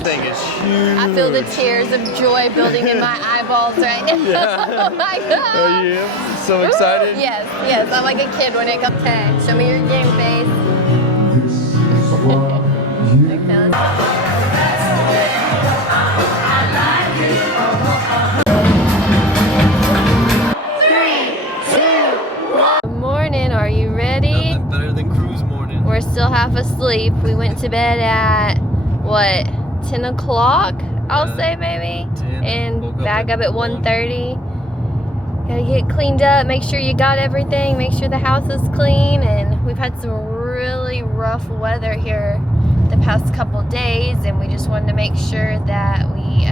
Thing is huge. I feel the tears of joy building in my eyeballs right now. Yeah. Oh my god. Are you so excited? Yes, yes. I'm like a kid when it comes. Okay, show me your game face. Okay, Good morning. Are you ready? Nothing better than cruise morning. We're still half asleep. We went to bed at what? 10 o'clock? I'll say maybe. 10. And back up at 1:30. Gotta get cleaned up, make sure you got everything, make sure the house is clean, and we've had some really rough weather here the past couple days, and we just wanted to make sure that we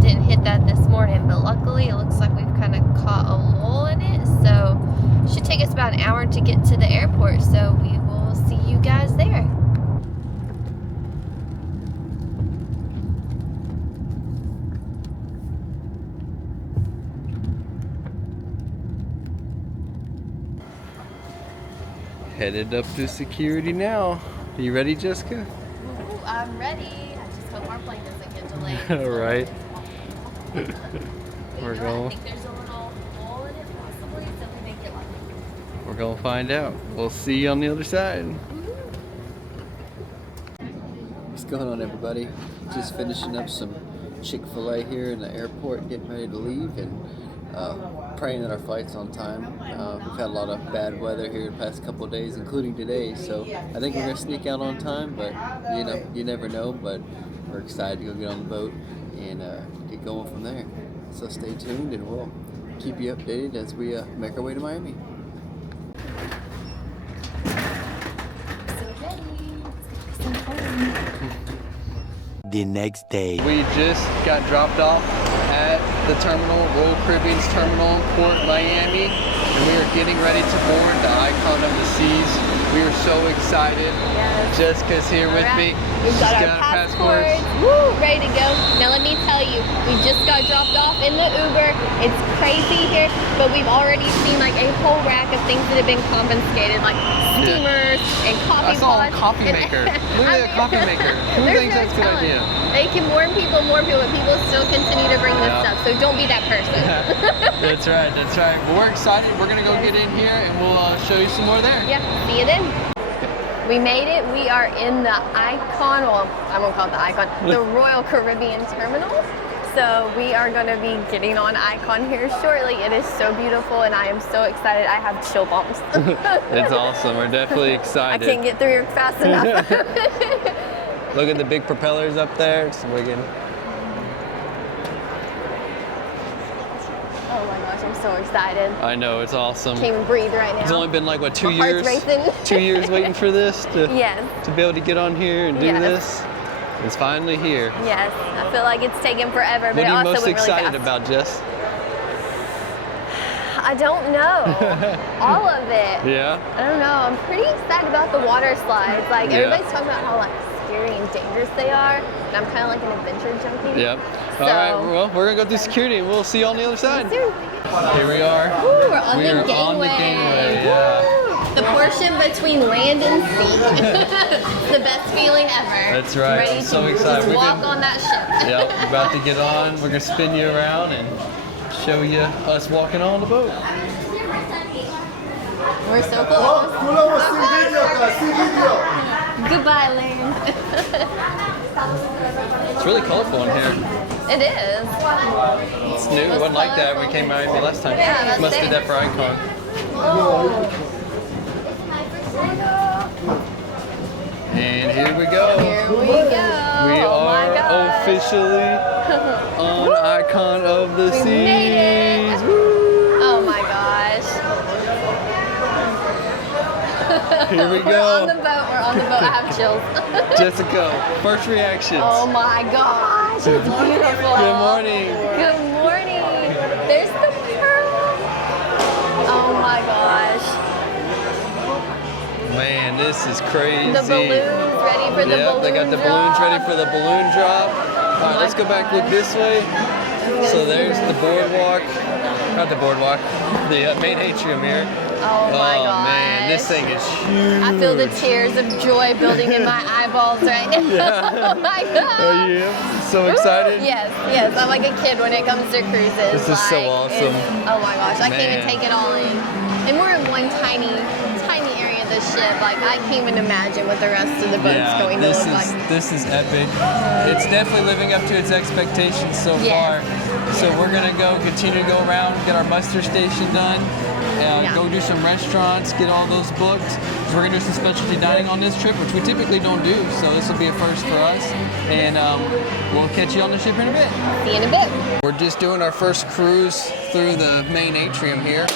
didn't hit that this morning, but luckily it looks like we've kind of caught a lull in it, so it should take us about an hour to get to the airport, so we will see you guys there. Headed up to security now. Are you ready, Jessica? Ooh, I'm ready. I just hope our plane doesn't get delayed. All right. We're I going. think there's a little hole in it possibly, so we make it like. We're gonna find out. We'll see you on the other side. What's going on, everybody? Just finishing up some Chick-fil-A here in the airport, getting ready to leave, and praying that our flight's on time. We've had a lot of bad weather here the past couple of days, including today, so I think we're gonna sneak out on time, but you know, you never know. But we're excited to go get on the boat and get going from there. So stay tuned, and we'll keep you updated as we make our way to Miami. The next day. We just got dropped off at the terminal, Royal Caribbean's terminal, Port Miami, and we are getting ready to board the Icon of the Seas. We are so excited. Yes. Jessica's here with me. We've got She's our passports. Woo, ready to go. Now let me tell you, we just got dropped off in the Uber. It's crazy here, but we've already seen like a whole rack of things that have been confiscated, like steamers and coffee I saw a pots. coffee maker. Literally a coffee maker. Who There's thinks no that's a good telling. idea? They can warn people, but people still continue to bring this stuff. So don't be that person. That's right, that's right. But we're excited. We're gonna go get in here and we'll show you some more there. Yeah, see you then. We made it. We are in the Icon, well, I won't call it the Icon, the Royal Caribbean Terminal. So we are going to be getting on Icon here shortly. It is so beautiful and I am so excited. I have chill bumps. It's awesome. We're definitely I excited. can't get through here fast enough. Look at the big propellers up there. It's wigging. Oh my gosh, I'm so excited. I know, it's awesome. Can't even breathe right now. It's only been like, what, 2 My heart's years? racing. 2 years waiting for this to be able to get on here and do Yes. this. It's finally here. Yes, I feel like it's taken forever, but What it are you also most went really excited fast. about, Jess? I don't know. All of it. Yeah? I don't know. I'm pretty excited about the water slides. Like everybody's talking about how like scary and dangerous they are, and I'm kind of like an adventure junkie. Yep. So, All right, well, we're gonna go through security and we'll see you on the other side. soon. Here we are. Ooh, we're on We the are gateway. on the gateway, yeah. Woo! The portion between land and sea. The best feeling ever. That's right. Ready I'm to so excited. just We've walk been- on that ship. Yep, we're about to get on. We're gonna spin you around and show you us walking on the boat. We're so close. Goodbye, land. It's really colorful in here. It is. It's new. It wasn't like that when we came out last time. Yeah, that's Must it. did that for Icon. And here we go. Here we go. We Oh my are gosh. officially on Icon of the We Seas. made it. Woo! Oh my gosh. Here we We're go. on the boat. We're on the boat. I have chills. Jessica, first reactions. Oh my gosh. It's beautiful. Good morning. Good morning. There's the pearl. Oh my gosh. Man, this is crazy. The balloons ready for the balloon they got the balloons ready for the balloon drop. All right, let's go back, look this way. So there's the boardwalk, not the boardwalk, the main atrium here. Oh my gosh. Man, this thing is huge. I feel the tears of joy building in my eyeballs right now. Yeah. Oh my god. Are you so excited? Yes. I'm like a kid when it comes to cruises. This is so awesome. Oh my gosh, I can't even Man. take it all in. And we're in one tiny area of the ship. Like I can't even imagine what the rest of the boat's going to look like. This is epic. It's definitely living up to its expectations so far. So we're gonna continue to go around, get our muster station done, go do some restaurants, get all those booked. So we're gonna do some specialty dining on this trip, which we typically don't do. So this will be a first for us. And we'll catch you on the ship in a bit. See you in a bit. We're just doing our first cruise through the main atrium here,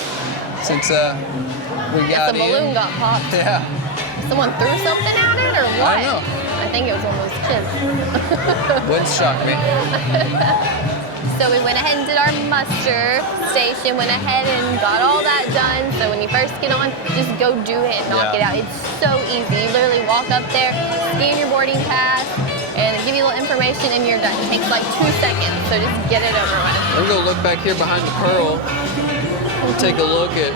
since we got The balloon got popped. Yeah. Someone threw something at it or what? I know. I think it was one of those kids. Wouldn't shock me. So we went ahead and did our muster station, went ahead and got all that done. So when you first get on, just go do it and knock it out. It's so easy. You literally walk up there, scan your boarding pass, and they give you a little information and you're done. It takes like 2 seconds, so just get it over with. We're gonna look back here behind the Pearl. We'll take a look at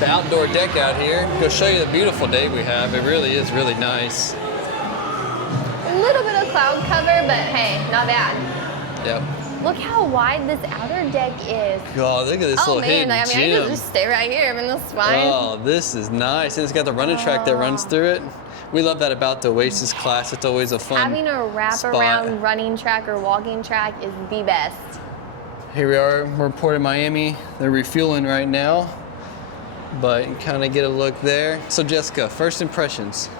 the outdoor deck out here. Go show you the beautiful day we have. It really is really nice. A little bit of cloud cover, but hey, not bad. Yep. Look how wide this outer deck is. God, look at this Oh little man, hidden I mean, I gem. could just stay right here. I mean, that's fine. Oh, this is nice. And it's got the running track that runs through it. We love that about the Oasis class. It's always a fun Having a wraparound running track or walking track is the best. Here we are, we're in Port of Miami. They're refueling right now, but you kind of get a look there. So Jessica, first impressions.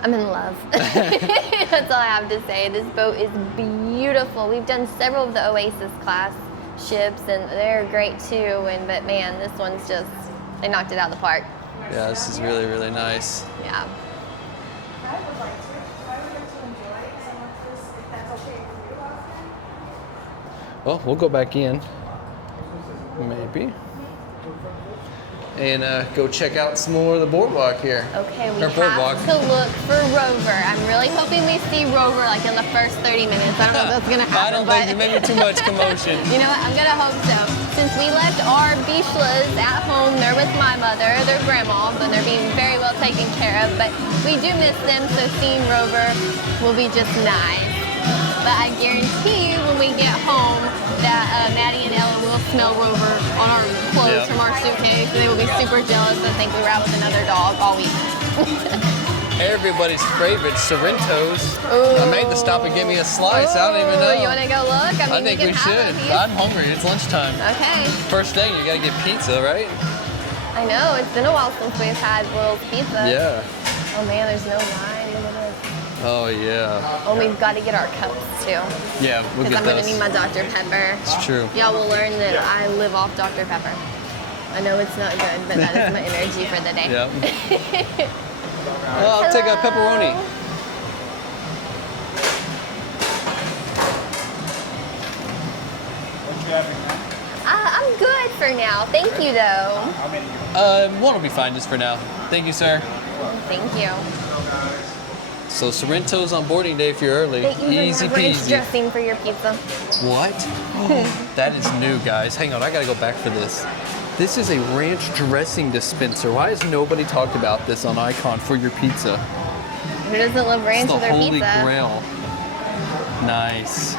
I'm in love. That's all I have to say. This boat is beautiful. We've done several of the Oasis class ships and they're great too. But man, this one's just, they knocked it out of the park. Yeah, this is really, really nice. Yeah. I would like to enjoy some of this, if that's okay with you, Austin. Well, we'll go back in, maybe, and go check out some more of the boardwalk here. Okay, we Or have boardwalk. to look for Rover. I'm really hoping we see Rover like in the first 30 minutes. I don't know if that's gonna happen. I don't think there may be too much commotion. You know what? I'm gonna hope so. Since we left our Bishlas at home, they're with my mother, their grandma, but they're being very well taken care of. But we do miss them, so seeing Rover will be just nice. But I guarantee you when we get home that Maddie and Ella will smell Rover on our clothes from our suitcase. And they will be super jealous and think we were out with another dog all week. Everybody's favorite, Sorrento's. Ooh. I made the stop and give me a slice. I don't even know. You wanna go look? I think we should. I'm hungry. It's lunchtime. Okay. First thing, you gotta get pizza, right? I know, it's been a while since we've had Will's Pizza. Yeah. Oh man, there's no line. Look at this. Oh yeah. Oh, we've got to get our cups too. Yeah, we'll Because get I'm going those. to need my Dr. Pepper. It's true. Y'all will learn that I live off Dr. Pepper. I know it's not good, but that is my energy for the day. Yep. I'll take a pepperoni. I'm good for now. Thank you, though. One will be fine just for now. Thank you, sir. Thank you. So Sorrento's on boarding day if you're early. They even Easy have ranch peasy. dressing for your pizza. What? That is new, guys. Hang on, I gotta go back for this. This is a ranch dressing dispenser. Why has nobody talked about this on Icon for your pizza? Who doesn't love ranch It's the with their holy pizza? grail. Nice.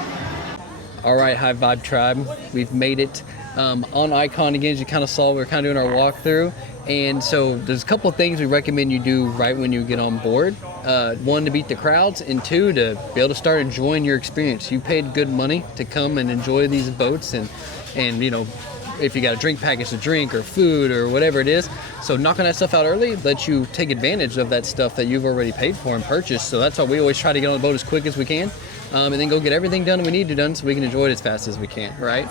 All right, High Vibe Tribe, we've made it on Icon again. As you kind of saw, we're kind of doing our walkthrough. And so there's a couple of things we recommend you do right when you get on board. One, to beat the crowds, and two, to be able to start enjoying your experience. You paid good money to come and enjoy these boats, and you know, if you got a drink package to drink or food or whatever it is. So knocking that stuff out early lets you take advantage of that stuff that you've already paid for and purchased. So that's why we always try to get on the boat as quick as we can, and then go get everything done we need to done so we can enjoy it as fast as we can, right?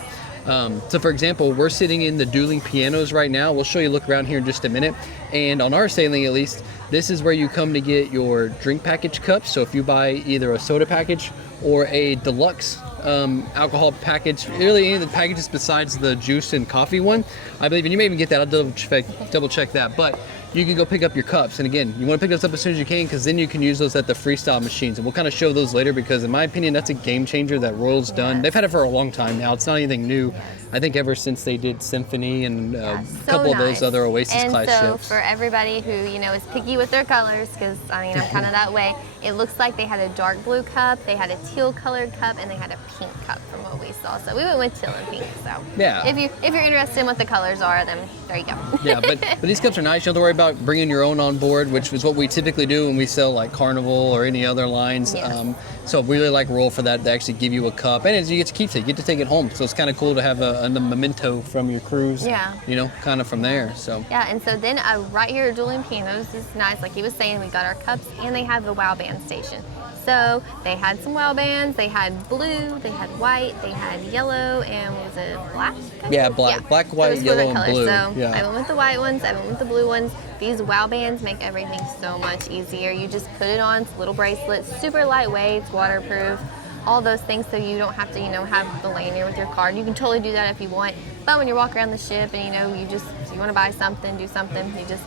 So for example, we're sitting in the Dueling Pianos right now. We'll show you a look around here in just a minute. And on our sailing at least, this is where you come to get your drink package cups. So if you buy either a soda package or a deluxe alcohol package, really any of the packages besides the juice and coffee one, I believe, and you may even get that, I'll double check that. But you can go pick up your cups. And again, you want to pick those up as soon as you can, because then you can use those at the freestyle machines. And we'll kind of show those later, because in my opinion, that's a game changer that Royal's done. They've had it for a long time now. It's not anything new. I think ever since they did Symphony and a couple of those other Oasis class ships. For everybody who, you know, is picky with their colors, because I mean, I'm kind of that way, it looks like they had a dark blue cup, they had a teal colored cup, and they had a pink cup from what we saw. So we went with teal and pink. So yeah, if you're interested in what the colors are, then there you go. Yeah, but these cups are nice. You don't have to worry about bringing your own on board, which is what we typically do when we sell like Carnival or any other lines. Yes. So we really like Royal for that. They actually give you a cup, and you get to keep it. You get to take it home. So it's kind of cool to have a memento from your cruise. Yeah. You know, kind of from there. So. Yeah, and so then right here at Dueling Pianos is nice. Like he was saying, we got our cups, and they have the WOW band station. So they had some WOW bands. They had blue, they had white, they had yellow, and was it black? Yeah, black, black, white, yellow, and blue. So yeah. I went with the white ones. I went with the blue ones. These WOW bands make everything so much easier. You just put it on. It's a little bracelet, super lightweight, it's waterproof. All those things, so you don't have to, you know, have the lanyard with your card. You can totally do that if you want. But when you walk around the ship and you know you want to buy something, do something, you just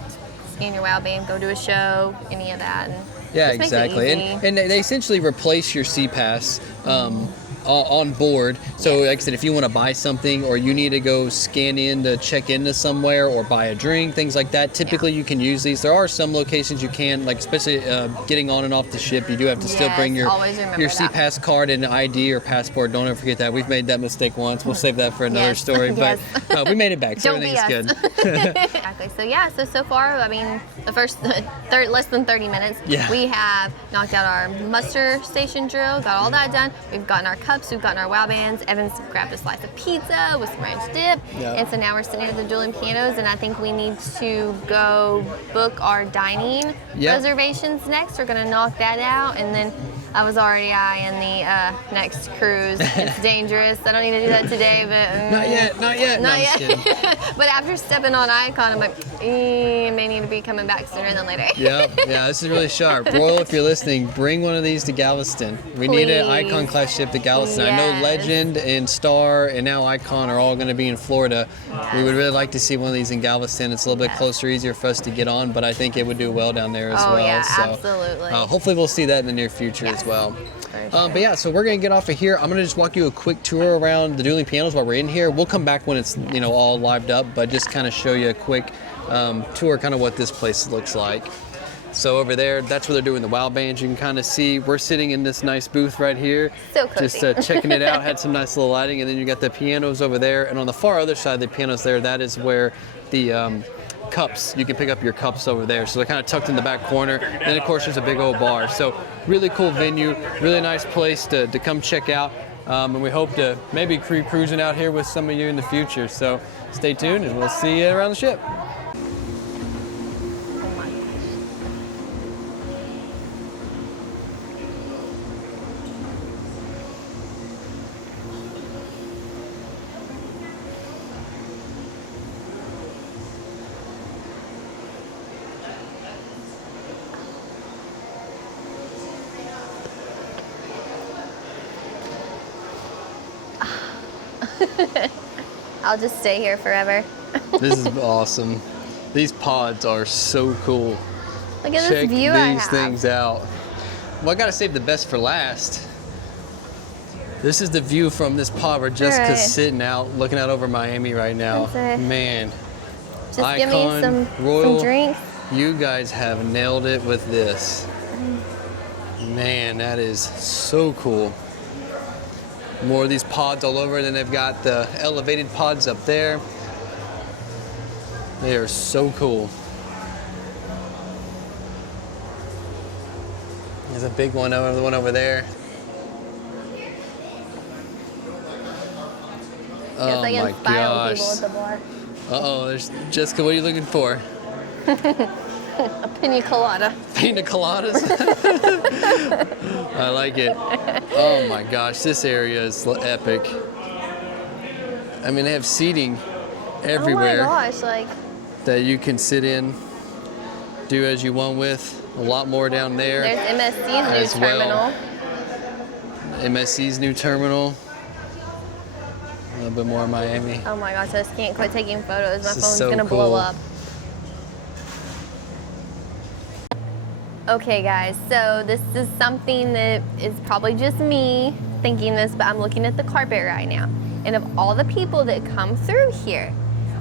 scan your WOW band, go to a show, any of that. And yeah, exactly. And they essentially replace your C-Pass on board. So like I said, if you want to buy something or you need to go scan in to check into somewhere or buy a drink, things like that, typically you can use these. There are some locations you can, like especially getting on and off the ship, you do have to still bring your C-Pass card and ID or passport. Don't ever forget that. We've made that mistake once. We'll save that for another story. But we made it back, so everything's good. Exactly. So yeah, so far, I mean, the first less than 30 minutes, we have knocked out our muster station drill, got all that done. We've gotten our cups, we've gotten our WOW bands. Evan's grabbed a slice of pizza with some ranch dip. And so now we're sitting at the Dueling Pianos, and I think we need to go book our dining reservations next. We're gonna knock that out, and then I was already eyeing the next cruise. It's dangerous. I don't need to do that today, but not yet. But after stepping on Icon, I'm like, may need to be coming back sooner than later. Yeah, this is really sharp. Royal, if you're listening, bring one of these to Galveston. We need an Icon class ship to Galveston. I know Legend and Star and now Icon are all going to be in Florida. We would really like to see one of these in Galveston. It's a little bit closer, easier for us to get on, but I think it would do well down there as well. Yeah, so, absolutely. Hopefully we'll see that in the near future as well. But yeah, so we're gonna get off of here. I'm gonna just walk you a quick tour around the Dueling Pianos while we're in here. We'll come back when it's all lived up, but just kind of show you a quick tour, kind of what this place looks like. So over there, that's where they're doing the WOW bands. You can kind of see we're sitting in this nice booth right here. So cozy. Just checking it out. Had some nice little lighting, and then you got the pianos over there. And on the far other side of the pianos there, that is where the cups, you can pick up your cups over there. So they're kind of tucked in the back corner. And then of course there's a big old bar. So really cool venue, really nice place to come check out. And we hope to maybe cruising out here with some of you in the future. So stay tuned and we'll see you around the ship. I'll just stay here forever. This is awesome. These pods are so cool. Look at Check this view I have. these things out. Well, I gotta save the best for last. This is the view from this pod where Jessica's sitting out, looking out over Miami right now. Man, just Icon, give me some Royal, drinks. You guys have nailed it with this. Man, that is so cool. More of these pods all over, and then they've got the elevated pods up there. They are so cool. There's a big one over the one over there. Oh my gosh. Uh-oh, there's Jessica, what are you looking for? A pina colada. Pina coladas? I like it. Oh my gosh, this area is epic. I mean, they have seating everywhere. Oh my gosh, like that you can sit in, do as you want with. A lot more down there. There's MSC's new terminal. MSC's new terminal. A little bit more in Miami. Oh my gosh, I just can't quit taking photos. My phone's so gonna cool. blow up. Okay guys, so this is something that is probably just me thinking this, but I'm looking at the carpet right now. And of all the people that come through here,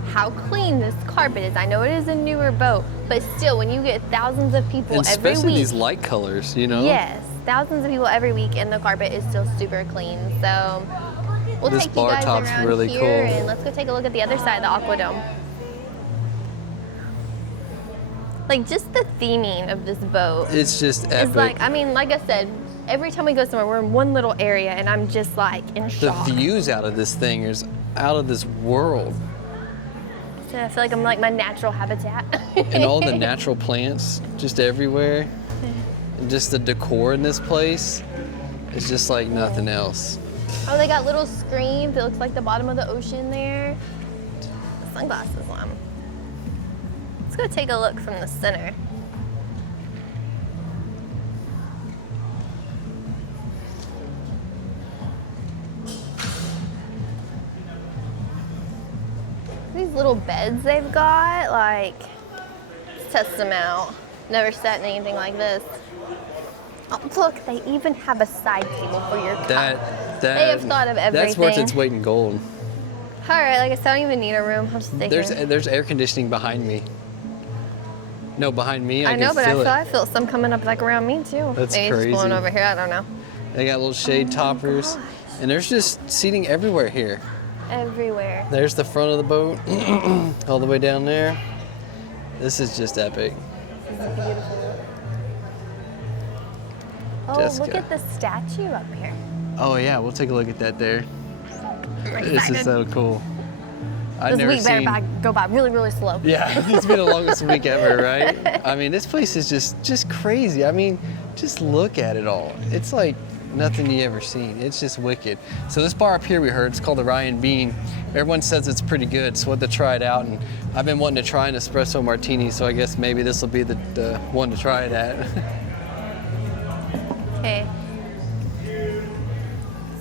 how clean this carpet is. I know it is a newer boat, but still, when you get thousands of people And every especially week. these light colors, you know? Yes, thousands of people every week, and the carpet is still super clean. So we'll This take you bar guys top's around really here, cool. and let's go take a look at the other side of the Aquadome. Like, just the theming of this boat. It's just epic. It's like, I mean, like I said, every time we go somewhere, we're in one little area, and I'm just like in the shock. views out of this thing is out of this world. So I feel like I'm like my natural habitat. And all the natural plants just everywhere. And just the decor in this place is just like nothing else. Oh, they got little screens. It looks like the bottom of the ocean there. Sunglasses on. Let's go take a look from the center. These little beds they've got, like, let's test them out. Never sat in anything like this. Oh, look, they even have a side table for your cup. They have thought of everything. That's worth its weight in gold. All right, like I said, I don't even need a room. I'll just stay here. There's air conditioning behind me. No, behind me. I know, can but feel I feel some coming up like around me too. That's Maybe it's just blowing crazy. over here. I don't know. They got little shade toppers, and there's just seating everywhere here. Everywhere. There's the front of the boat, all the way down there. This is just epic. This is beautiful. Oh, Jessica. look at the statue up here. Oh yeah, we'll take a look at that there. I'm This is excited. so cool. I've This never week seen. better go by really, really slow. Yeah, it's been the longest week ever, right? I mean, this place is just crazy. I mean, just look at it all. It's like nothing you ever seen. It's just wicked. So this bar up here we heard, it's called the Ryan Bean. Everyone says it's pretty good, so I had to try it out. And I've been wanting to try an espresso martini, so I guess maybe this will be the one to try it at. Okay.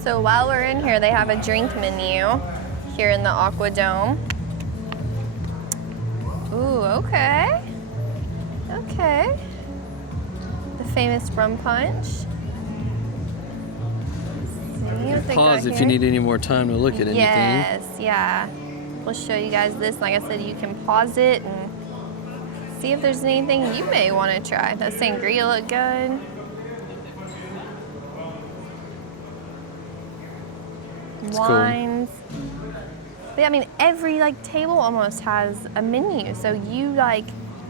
So while we're in here, they have a drink menu here in the Aquadome. Ooh, okay. Okay. The famous rum punch. See what they Pause got if you here. need any more time to look at anything. Yes, yeah. We'll show you guys this. Like I said, you can pause it and see if there's anything you may want to try. That sangria look good. It's Wines. But yeah, I mean, every like table almost has a menu, so you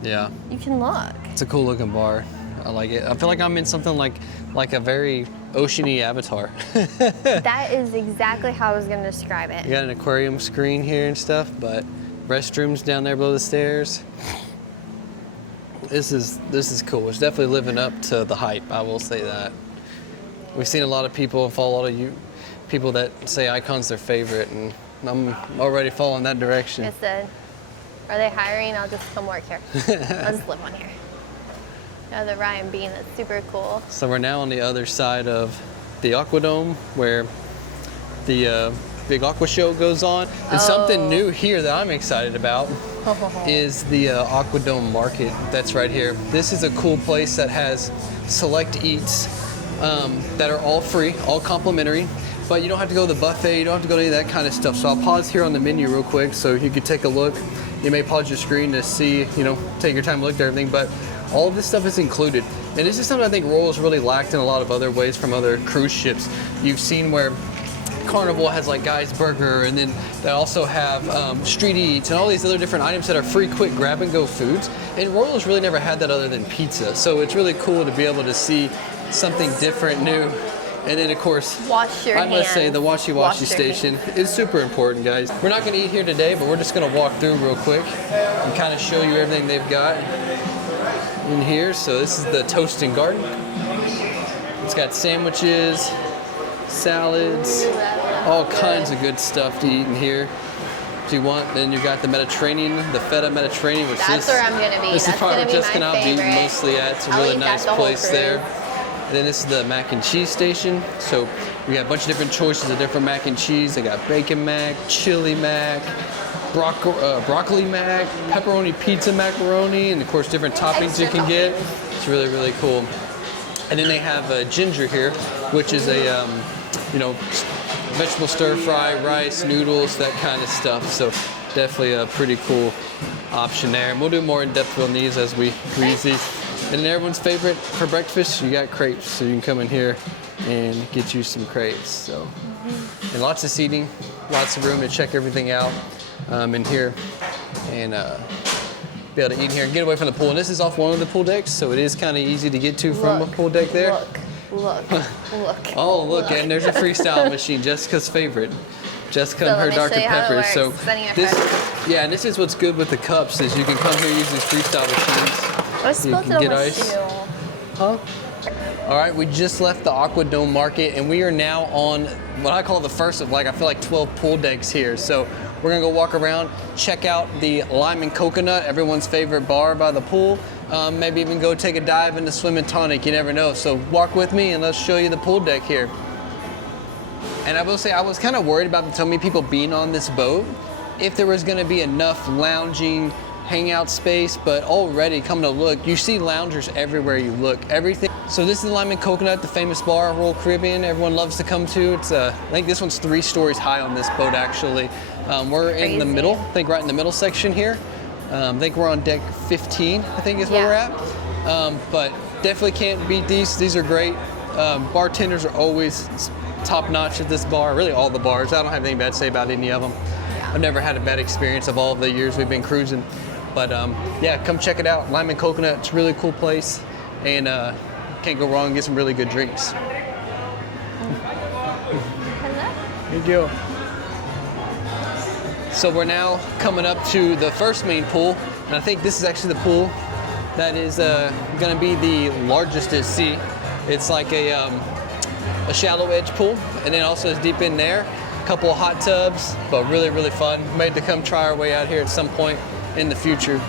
Yeah, you can look. it's a cool looking bar. I like it. I feel like I'm in something like a very oceany Avatar. That is exactly how I was gonna describe it. You got an aquarium screen here and stuff, but restrooms down there below the stairs. This is cool. It's definitely living up to the hype. I will say that. We've seen a lot of people and follow a lot of people that say Icon's their favorite, and I'm already following that direction. I said, are they hiring? I'll just come work here. I'll just live on here. Oh, the Ryan Bean, that's super cool. So we're now on the other side of the Aquadome, where the big Aqua show goes on. And something new here that I'm excited about is the Aquadome Market that's right here. This is a cool place that has select eats that are all free, all complimentary, but you don't have to go to the buffet, you don't have to go to any of that kind of stuff. So I'll pause here on the menu real quick so you can take a look. You may pause your screen to see, take your time to look at everything, but all of this stuff is included. And this is something I think Royal's really lacked in a lot of other ways from other cruise ships. You've seen where Carnival has like Guy's Burger, and then they also have street eats and all these other different items that are free, quick grab and go foods. And Royal's really never had that other than pizza. So it's really cool to be able to see something different, new. And then of course, Wash your I must say hands. the washy Wash your station is super important, guys. We're not gonna eat here today, but we're just gonna walk through real quick and kind of show you everything they've got in here. So this is the Toast and Garden. It's got sandwiches, salads, all kinds of good stuff to eat in here. If you want, then you got the Mediterranean, the Feta Mediterranean, which That's where I'm gonna be. This That's is probably gonna be Jessica and my I'll be favorite. mostly at. It's a I'll really eat that nice the whole place there. cruise. And then this is the mac and cheese station. So we got a bunch of different choices of different mac and cheese. They got bacon mac, chili mac, broccoli mac, pepperoni pizza macaroni, and of course different toppings you can get. It's really, really cool. And then they have ginger here, which is a, you know, vegetable stir fry, rice, noodles, that kind of stuff. So definitely a pretty cool option there. And we'll do more in-depth on these as we use these. And then everyone's favorite for breakfast, you got crepes. So you can come in here and get you some crepes. So, and lots of seating, lots of room to check everything out in here. And be able to eat in here and get away from the pool. And this is off one of the pool decks, so it is kind of easy to get to from a pool deck there. Look. Oh, look, and there's a freestyle machine, Jessica's favorite. Jessica So and her let me Dr. show you how it Pepper. works. So Sending a this, card. yeah, and this is what's good with the cups is you can come here use these freestyle machines. I spilled can it on get my ice. shoe. Huh? All right, we just left the Aquadome Market and we are now on what I call the first of, like, I feel like 12 pool decks here. So we're gonna go walk around, check out the Lime and Coconut, everyone's favorite bar by the pool. Maybe even go take a dive in the Swim and Tonic, you never know. So walk with me and let's show you the pool deck here. And I will say, I was kind of worried about so many people being on this boat, if there was gonna be enough lounging, hangout space, but already come to look, you see loungers everywhere you look, everything. So this is Lime and Coconut, the famous bar, Royal Caribbean, everyone loves to come to. It's I think this one's 3 stories high on this boat actually. We're in the middle, I think right in the middle section here. I think we're on deck 15, I think is where we're at. But definitely can't beat these. These are great. Bartenders are always top notch at this bar, really all the bars. I don't have anything bad to say about any of them. Yeah. I've never had a bad experience of all of the years we've been cruising. But yeah, come check it out. Lime and Coconut, it's a really cool place. And can't go wrong and get some really good drinks. Hello? Good deal. So we're now coming up to the first main pool, and I think this is actually the pool that is going to be the largest at sea. It's like a shallow edge pool, and then also is deep in there. A couple of hot tubs, but really, really fun. Made to come try our way out here at some point in the future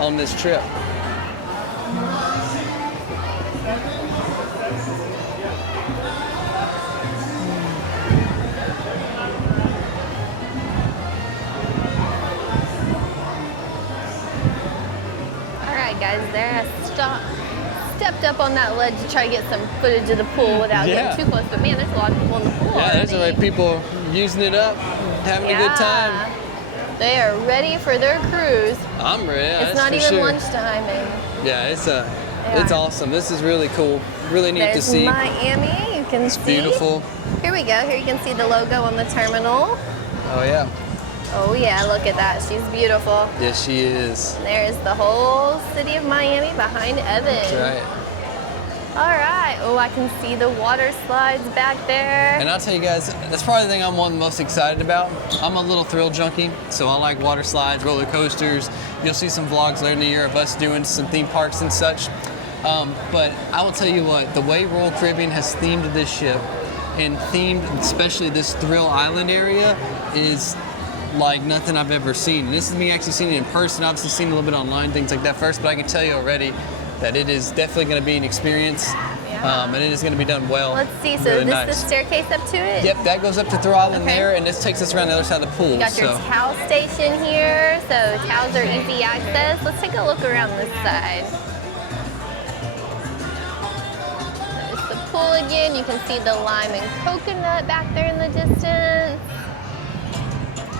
on this trip. Guys, there I stepped up on that ledge to try to get some footage of the pool without getting too close. But man, there's a lot of people in the pool. Yeah, there's already people using it up, having a good time. They are ready for their cruise. I'm ready. It's not even lunchtime, and yeah, it's awesome. This is really cool. Really neat to see. Miami. You can see. It's beautiful. Here we go. Here you can see the logo on the terminal. Oh yeah. Oh yeah, look at that. She's beautiful. Yes, she is. And there's the whole city of Miami behind Evan. That's right. All right. Oh, I can see the water slides back there. And I'll tell you guys, that's probably the thing I'm one of the most excited about. I'm a little thrill junkie, so I like water slides, roller coasters. You'll see some vlogs later in the year of us doing some theme parks and such. But I will tell you what, the way Royal Caribbean has themed this ship and themed especially this Thrill Island area is like nothing I've ever seen. And this is me actually seeing it in person. Obviously seen a little bit online, things like that first, but I can tell you already that it is definitely going to be an experience, and it is going to be done well. Let's see, so really this nice. is the staircase up to it? Yep, that goes up to Thrill Island there, and this takes us around the other side of the pool. You got your towel station here, so towels are easy access. Let's take a look around this side. There's the pool again. You can see the Lime and Coconut back there in the distance.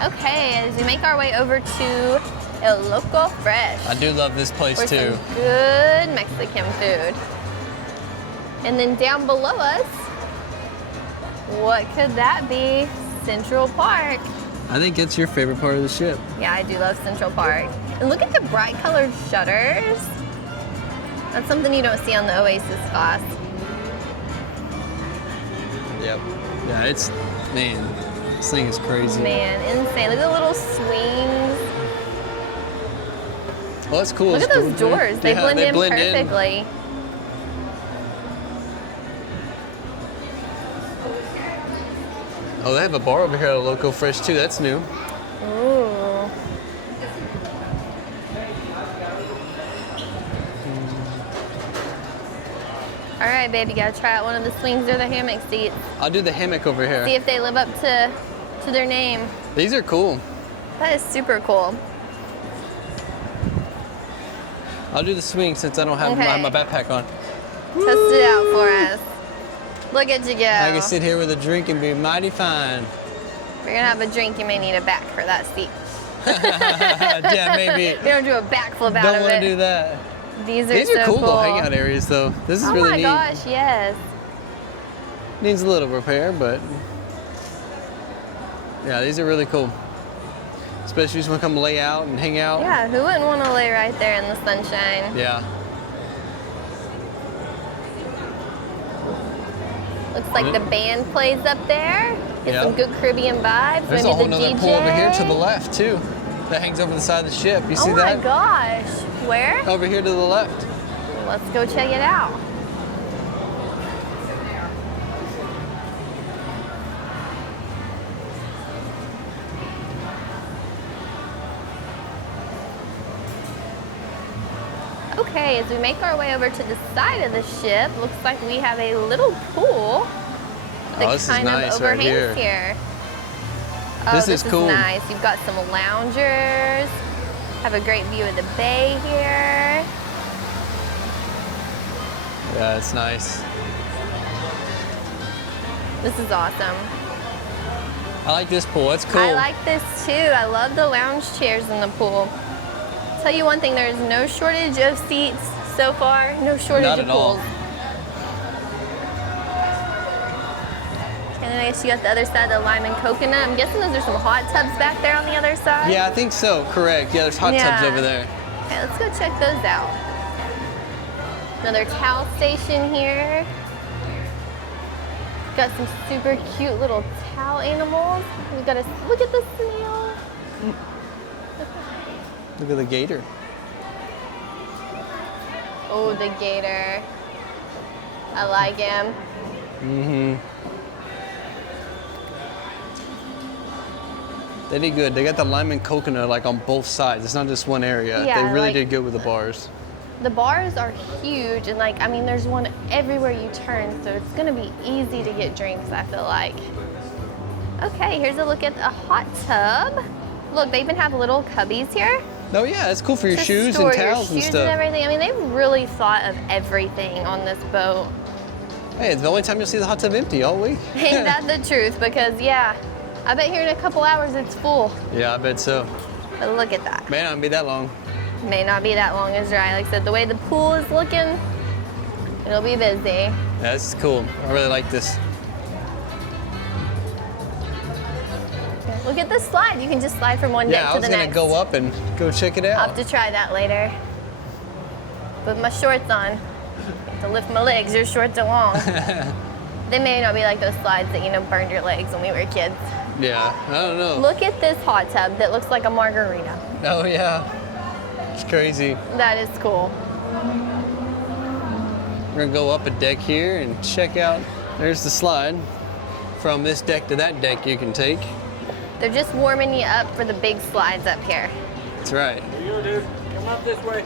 Okay, as we make our way over to El Loco Fresh. I do love this place for too. Some good Mexican food. And then down below us, what could that be? Central Park. I think it's your favorite part of the ship. Yeah, I do love Central Park. And look at the bright colored shutters. That's something you don't see on the Oasis class. Yep. Yeah, it's, man, this thing is crazy. Man, insane. Look at the little swings. Oh, that's cool. Look at those doors. They blend in perfectly. Oh, they have a bar over here at Loco Fresh too. That's new. Ooh. All right, baby, you gotta try out one of the swings or the hammock seats. I'll do the hammock over here. See if they live up to their name. These are cool. That is super cool. I'll do the swing since I don't have Okay. my backpack on. Test it out for us. Look at you go. I can sit here with a drink and be mighty fine. If you're gonna have a drink, you may need a back for that seat. Yeah, maybe. You don't do a backflip out Don't of want it. to do that. These These are are so cool little hangout areas, though. This is Oh really my neat. gosh, yes. Needs a little repair, but yeah, these are really cool. Especially if you just want to come lay out and hang out. Yeah, who wouldn't want to lay right there in the sunshine? Yeah. Looks like the band plays up there. Get Yeah. some good Caribbean vibes. There's Maybe a whole the nother DJ. pool over here to the left too. That hangs over the side of the ship. You see Oh that? my gosh. Where? Over here to the left. Let's go check it out. Okay, as we make our way over to the side of the ship, looks like we have a little pool that this is kind nice of right overhangs here. Oh, This this is cool. nice. You've got some loungers. Have a great view of the bay here. Yeah, it's nice. This is awesome. I like this pool. It's cool. I like this too. I love the lounge chairs in the pool. Tell you one thing, there's no shortage of seats so far. No shortage Not of at all. pools. And then I guess you got the other side, the lime and coconut. I'm guessing those are some hot tubs back there on the other side. Yeah, I think so. Correct. Yeah, there's hot tubs Yeah. over there. Okay, let's go check those out. Another towel station here. Got some super cute little towel animals. We got a look at the snail. Look at the gator. Oh, the gator. I like him. Mm-hmm. They did good. They got the lime and coconut like on both sides. It's not just one area. Yeah, they really like- did good with the bars. The bars are huge, and like, I mean, there's one everywhere you turn, so it's gonna be easy to get drinks, I feel like. Okay, here's a look at the hot tub. Look, they even have little cubbies here. Oh yeah, it's cool for your to shoes store and your towels and shoes stuff. and everything. I mean, they've really thought of everything on this boat. Hey, it's the only time you'll see the hot tub empty all week. Ain't that the truth? Because yeah, I bet here in a couple hours it's full. Yeah, I bet so. But look at that. May not be that long. May not be that long as right. Like I said, the way the pool is looking, it'll be busy. Yeah, this is cool. I really like this. Look at the slide. You can just slide from one Yeah, deck I to was the gonna next. go up and go check it I'll out. have to try that later. Put my shorts on. Have to lift my legs. Your shorts are long. They may not be like those slides that, you know, burned your legs when we were kids. Yeah, I don't know. Look at this hot tub that looks like a margarita. Oh yeah, it's crazy. That is cool. We're gonna go up a deck here and check out. There's the slide. From this deck to that deck you can take. They're just warming you up for the big slides up here. That's right. You, dude. Come up this way.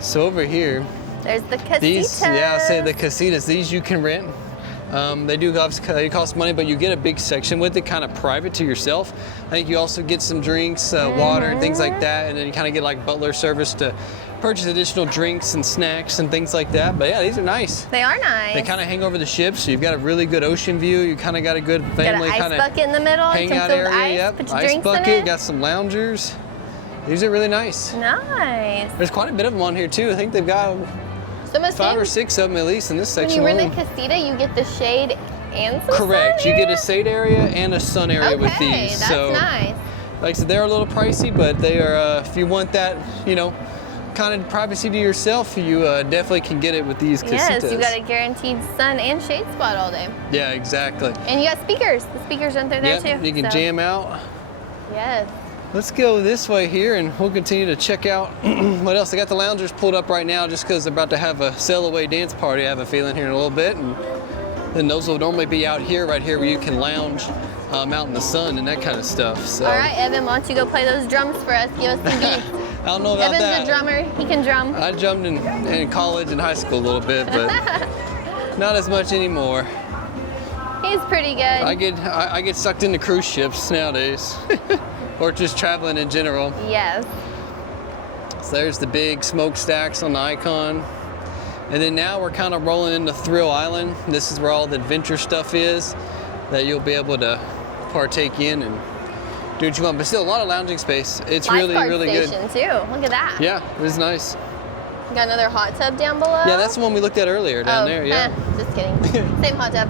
So over here, There's the casitas. these, yeah, I'll say the casitas, these you can rent. They do obviously cost money, but you get a big section with it, kind of private to yourself. I think you also get some drinks, water, things like that, and then you kind of get like butler service to purchase additional drinks and snacks and things like that. But yeah, these are nice. They are nice. They kind of hang over the ship, so you've got a really good ocean view. You kind of got a good got family an ice kind of bucket in the middle. You can hangout fill the area. ice, Yep, put your ice drinks bucket. in it. Got some loungers. These are really nice. Nice. There's quite a bit of them on here too. I think they've got So must 5 or mean 6 of them at least in this when section you rent alone. a casita, you get the shade and some Correct. sun You get here? a shade area and a sun area with Okay, these. that's So, nice. like I said, they're a little pricey, but they are. If you want that, you know, kind of privacy to yourself, you definitely can get it with these casitas. Yes, you got a guaranteed sun and shade spot all day. Yeah, exactly. And you got speakers. The speakers run through there Yep, too. you can so- jam out. Yes. Let's go this way here and we'll continue to check out what else. I got the loungers pulled up right now just because they're about to have a sail away dance party, I have a feeling, here in a little bit. And then those will normally be out here, right here, where you can lounge out in the sun and that kind of stuff. So All right, Evan, why don't you go play those drums for us? Give us some beats. I don't know about Evan's that. a drummer. He can drum. I jumped in college and high school a little bit, but not as much anymore. He's pretty good. I get sucked into cruise ships nowadays. or just traveling in general. Yes. So there's the big smokestacks on the Icon. And then now we're kind of rolling into Thrill Island. This is where all the adventure stuff is that you'll be able to partake in and do what you want. But still a lot of lounging space. It's really, really good. Lifeguard station too. Look at that. Yeah, it is nice. Got another hot tub down below. Yeah, that's the one we looked at earlier down there. Yeah. Just kidding. Same hot tub.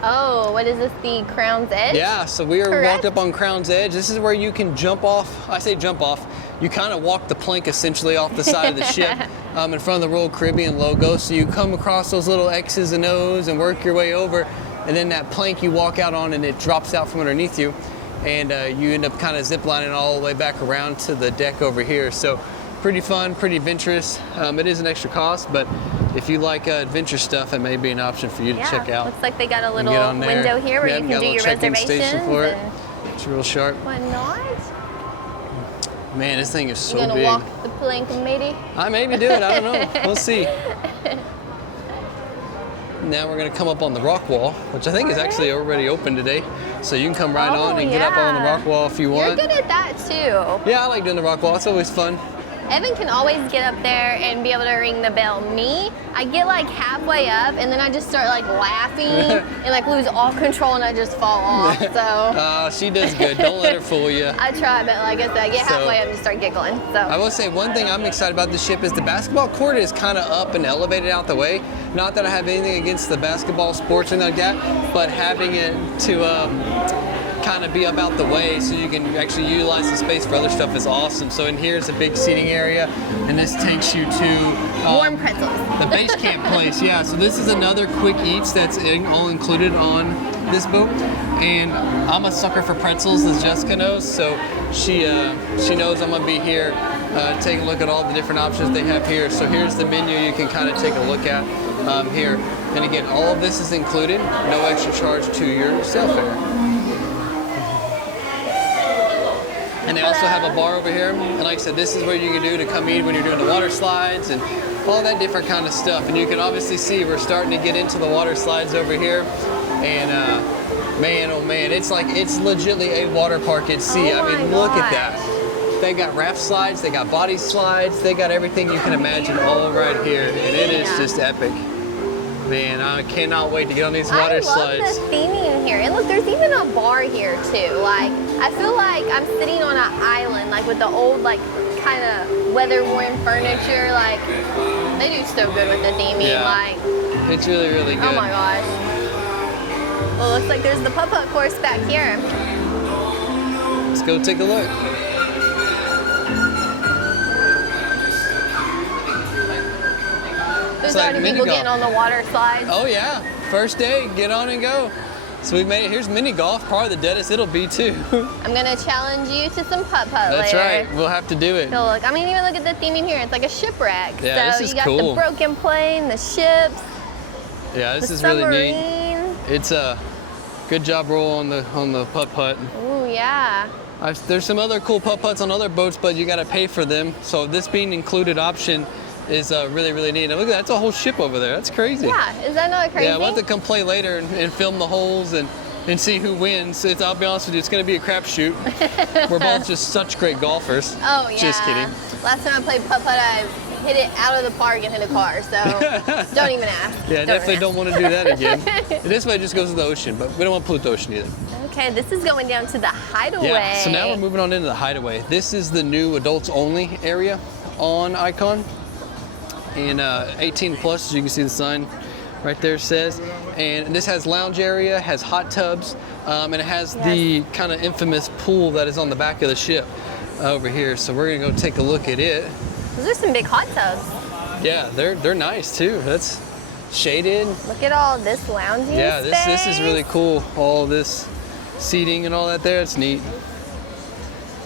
Oh, what is this? The Crown's Edge? Yeah, so we are walked up on Crown's Edge. This is where you can jump off. I say jump off. You kind of walk the plank essentially off the side of the ship in front of the Royal Caribbean logo. So you come across those little X's and O's and work your way over. And then that plank you walk out on and it drops out from underneath you. And you end up kind of ziplining all the way back around to the deck over here. So pretty fun, pretty adventurous. It is an extra cost, but if you like adventure stuff, it may be an option for you to check out. Looks like they got a little window here where you can do your reservations. For it. It's real sharp. Why not? Man, this thing is so big. You gonna big. walk the plank maybe? I maybe do it, I don't know. We'll see. Now we're gonna come up on the rock wall, which I think is actually already open today. So you can come right on and get up on the rock wall if you want. You're good at that too. Yeah, I like doing the rock wall. It's always fun. Evan can always get up there and be able to ring the bell. Me, I get like halfway up and then I just start like laughing and like lose all control and I just fall off. So she does good. Don't let her fool you. I try, but like I said, I get halfway up and just start giggling. So I will say one thing I'm excited about this ship is the basketball court is kind of up and elevated out the way. Not that I have anything against the basketball sports and like that, but having it to kind of be up out the way so you can actually utilize the space for other stuff is awesome. So in here is a big seating area, and this takes you to warm pretzels. The base camp place. Yeah, so this is another quick eats that's all included on this boat, and I'm a sucker for pretzels, as Jessica knows, so she knows I'm gonna be here take a look at all the different options they have here. So here's the menu you can kind of take a look at here, and again, all of this is included, no extra charge to your sailfare. And they also have a bar over here. And like I said, this is what you can do to come eat when you're doing the water slides and all that different kind of stuff. And you can obviously see we're starting to get into the water slides over here. And man, oh man, it's legitimately a water park at sea. I mean, look at that. They got raft slides, they got body slides, they got everything you can imagine all right here. And it is just epic. Man, I cannot wait to get on these water slides. I love the theming here. And look, there's even a bar here too. Like, I feel like I'm sitting on an island, like with the old, like, kind of weather-worn furniture. Like, they do so good with the theming. Yeah. Like, it's really, really good. Oh my gosh. Well, it looks like there's the putt-putt course back here. Let's go take a look. There's already people getting on the water slides. Oh yeah, first day, get on and go. So we made it. Here's mini golf, probably the deadest it'll be too. I'm gonna challenge you to some putt-putt later. That's right, we'll have to do it. So look, I mean, even look at the theming here. It's like a shipwreck. Yeah, so this is you got cool. the broken plane, the ships. Yeah, this the is submarine. really neat. It's a good job roll on the putt-putt. Ooh, yeah. There's some other cool putt-putts on other boats, but you got to pay for them. So this being included option is really, really neat. And look at that, that's a whole ship over there. That's crazy. Yeah, is that not crazy? Yeah, we'll have to come play later and film the holes and see who wins. I'll be honest with you, it's going to be a crapshoot. We're both just such great golfers. Oh, yeah. Just kidding. Last time I played putt-putt, I hit it out of the park and hit a car, so don't even ask. Yeah, definitely don't want to do that again. This way it just goes to the ocean, but we don't want to pollute the ocean either. Okay, this is going down to the Hideaway. Yeah, so now we're moving on into the Hideaway. This is the new adults only area on Icon. And 18 plus, as you can see the sign right there says. And this has lounge area, has hot tubs, and it has the kind of infamous pool that is on the back of the ship over here. So we're gonna go take a look at it. Those are some big hot tubs. Yeah, they're nice too. That's shaded. Look at all this lounging Yeah, space. this is really cool. All this seating and all that there, it's neat.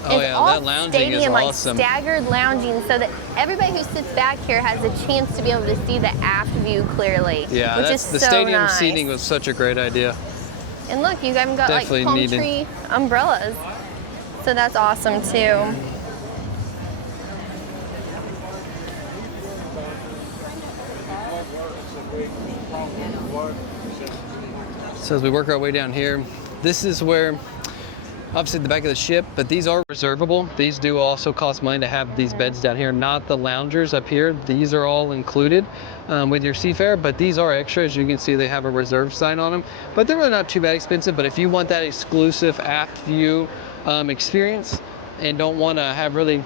Oh it's yeah, all that lounging is awesome. Like staggered lounging, so that everybody who sits back here has a chance to be able to see the aft view clearly. Yeah, which is the so stadium nice. seating was such a great idea. And look, you even got Definitely like palm needed. tree umbrellas, so that's awesome too. So as we work our way down here, this is where obviously the back of the ship, but these are reservable. These do also cost money to have these beds down here, not the loungers up here. These are all included with your seafare, but these are extra. As you can see, they have a reserve sign on them, but they're really not too bad expensive. But if you want that exclusive aft view experience and don't want to have really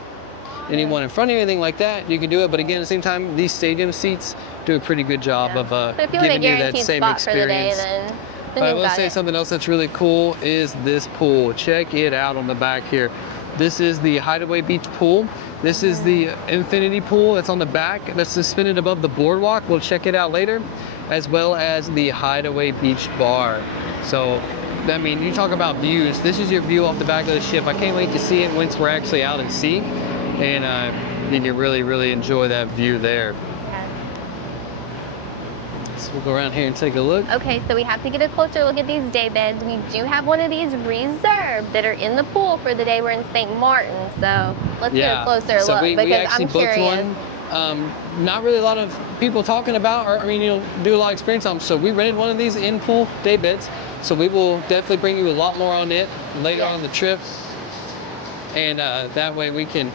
anyone in front of you, anything like that, you can do it. But again, at the same time, these stadium seats do a pretty good job of But if you want a giving you that guaranteed same spot for the day, experience. then I you've will got say it. something else that's really cool is this pool. Check it out on the back here. This is the Hideaway Beach pool. This is the infinity pool that's on the back that's suspended above the boardwalk. We'll check it out later, as well as the Hideaway Beach bar. So, I mean, you talk about views. This is your view off the back of the ship. I can't wait to see it once we're actually out at sea, and then you really, really enjoy that view there. So we'll go around here and take a look. Okay, so we have to get a closer look at these day beds. We do have one of these reserved that are in the pool for the day we're in St. Martin. So let's get a closer look we because actually I'm booked curious. one. Not really a lot of people talking about, or I mean, do a lot of experience on them. So we rented one of these in pool day beds. So we will definitely bring you a lot more on it later on the trip, and that way we can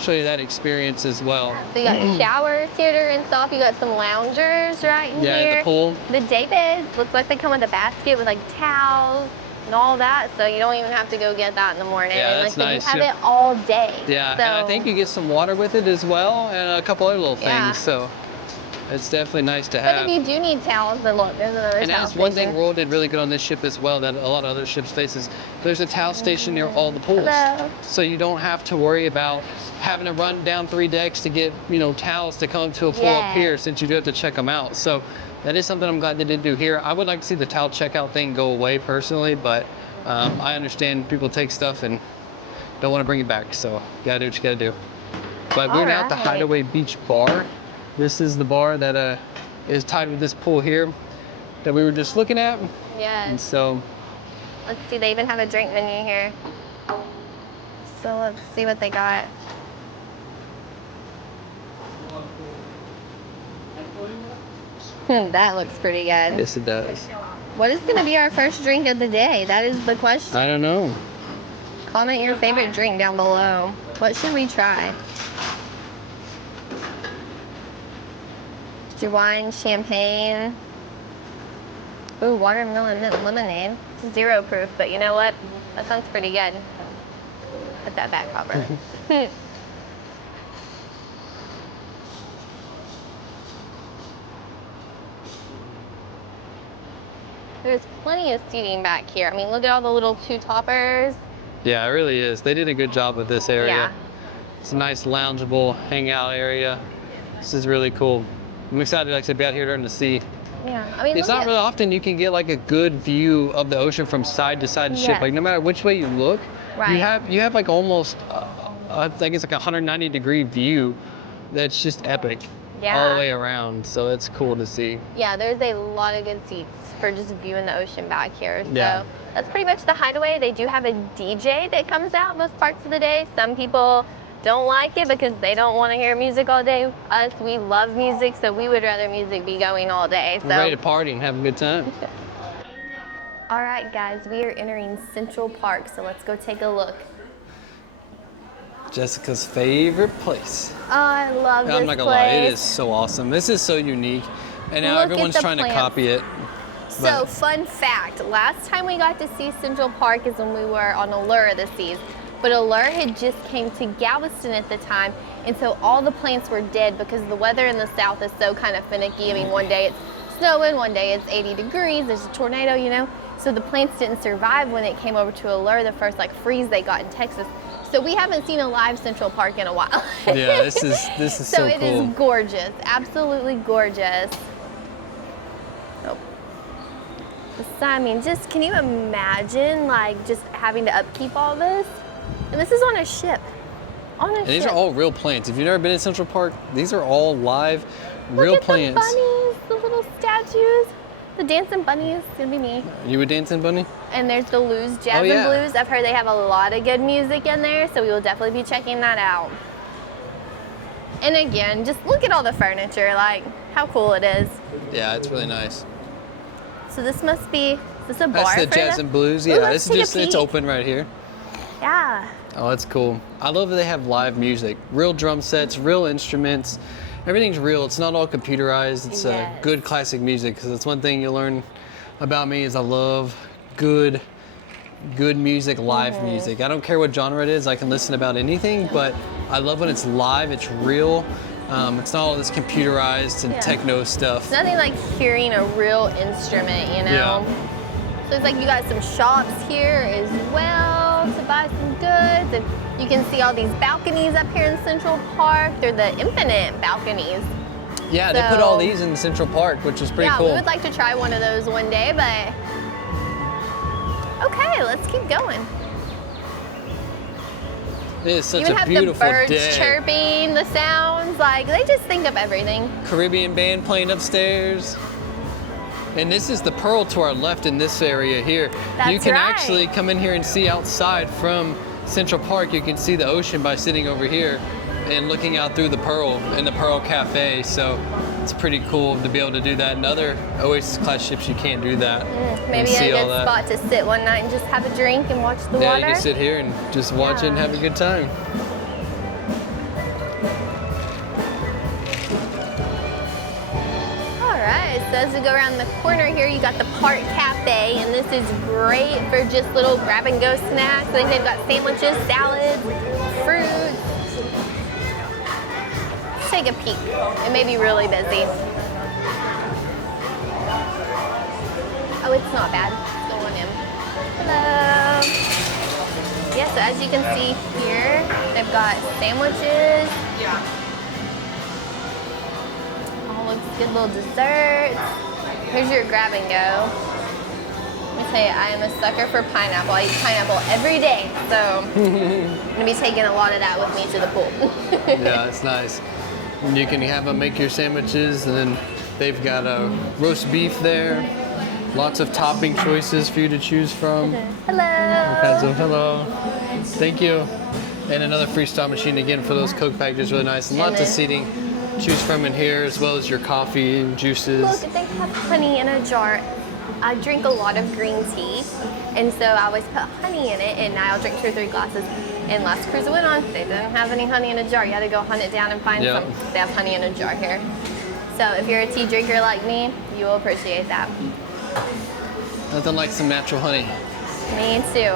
show you that experience as well. So you got showers here to rinse off. You got some loungers right in Yeah, here. the pool. The day beds looks like they come with a basket with like towels and all that, so you don't even have to go get that in the morning. Yeah, and that's like, nice. You have it all day. Yeah, so, and I think you get some water with it as well, and a couple other little Yeah. things. So it's definitely nice to But have. if you do need towels, then look, there's another And towel that's one station. thing Royal did really good on this ship as well that a lot of other ships faces. There's a towel station near all the pools. Hello. So you don't have to worry about having to run down 3 decks to get, towels to come to a pool up here, since you do have to check them out. So that is something I'm glad they did do here. I would like to see the towel checkout thing go away personally, but I understand people take stuff and don't want to bring it back. So you gotta do what you gotta do. But we're now at the Hideaway Beach bar. This is the bar that is tied with this pool here that we were just looking at. And Yes. so Let's see, they even have a drink menu here. So let's see what they got. That looks pretty good. yes, it does. What is going to be our first drink of the day? That is the question. I don't know. Comment your favorite drink down below. What should we try? Is your wine, champagne? Ooh, watermelon mint lemonade. 0 proof, but you know what? That sounds pretty good. Put that back properly. There's plenty of seating back here. I mean, look at all the little 2-toppers. Yeah, it really is. They did a good job with this area. Yeah. It's a nice loungeable hangout area. This is really cool. I'm excited to actually be out here during the sea. Yeah, I mean, It's not really often you can get like a good view of the ocean from side to side of the ship. Yes. Like no matter which way you look, Right. you have like almost I think it's like a 190-degree view that's just epic all the way around. So it's cool to see. Yeah, there's a lot of good seats for just viewing the ocean back here. So Yeah. that's pretty much the Hideaway. They do have a DJ that comes out most parts of the day. Some people don't like it because they don't want to hear music all day. Us, we love music, so we would rather music be going all day. So We're ready to party and have a good time. all right, guys, we are entering Central Park, so let's go take a look. Jessica's favorite place. Oh, I love this I'm not gonna lie, it is so awesome. This is so unique, and now Look at everyone's the trying to plants. copy it. So, But- fun fact, last time we got to see Central Park is when we were on Allure of the Seas. But Allure had just came to Galveston at the time, and so all the plants were dead because the weather in the south is so kind of finicky. I mean, one day it's snowing, one day it's 80 degrees, there's a tornado, you know? So the plants didn't survive when it came over to Allure, the first freeze they got in Texas. So we haven't seen a live Central Park in a while. Yeah, this is so cool. It is gorgeous, absolutely gorgeous. Oh. I mean, just can you imagine just having to upkeep all this? And this is on a ship. On a ship. These are all real plants. If you've never been in Central Park, these are all live, real Look at plants. the bunnies, the little statues, the dancing bunnies. It's gonna be me. You a dancing bunny? And there's the Lou's Jazz Oh, yeah. and Blues. I've heard they have a lot of good music in there, so we will definitely be checking that out. And again, just look at all the furniture, how cool it is. Yeah, it's really nice. So this must be, is this a bar That's the for Jazz the- and Blues. Ooh, Yeah, let's this is take a just, it's peek. open right here. Yeah. Oh, that's cool. I love that they have live music, real drum sets, real instruments. Everything's real. It's not all computerized. It's Yes. good classic music, because that's one thing you learn about me is I love good music, live music. I don't care what genre it is. I can listen about anything, but I love when it's live. It's real. It's not all this computerized and Yeah. techno stuff. It's nothing like hearing a real instrument, you know? Yeah. So it's like you got some shops here as well to buy some goods. And you can see all these balconies up here in Central Park. They're the infinite balconies. Yeah, they put all So- these in Central Park, which is pretty Yeah, cool. we would like to try one of those one day, but okay, let's keep going. It is such You even a have the beautiful birds day. chirping, the sounds, like they just think of everything. Caribbean band playing upstairs. And this is the Pearl to our left in this area here. That's you can right. actually come in here and see outside from Central Park. You can see the ocean by sitting over here and looking out through the Pearl and the Pearl Cafe. So it's pretty cool to be able to do that. In other Oasis class ships, you can't do that. Maybe and see a all good that. spot to sit one night and just have a drink and watch the Yeah, water. you can sit here and just watch it and have a good time. Alright, so as we go around the corner here, you got the Park Cafe, and this is great for just little grab and go snacks. I think they've got sandwiches, salads, fruits. Let's take a peek. It may be really busy. Oh, it's not bad. Let's go on in. Hello. Yeah, so as you can see here, they've got sandwiches. All looks good, little desserts. Here's your grab and go. Let me tell you, I am a sucker for pineapple. I eat pineapple every day, so I'm gonna be taking a lot of that with me to the pool. Yeah, it's nice. And you can have them make your sandwiches, and then they've got a roast beef there. Lots of topping choices for you to choose from. Hello. Hello. Thank you. And another freestyle machine again for those Coke packages, really nice. And lots of seating to choose from in here, as well as your coffee and juices. Look, they have honey in a jar. I drink a lot of green tea, and so I always put honey in it, and I'll drink 2 or 3 glasses. And last cruise I went on, they didn't have any honey in a jar. You had to go hunt it down and find Yep. some. They have honey in a jar here. So if you're a tea drinker like me, you will appreciate that. Nothing like some natural honey. Me too.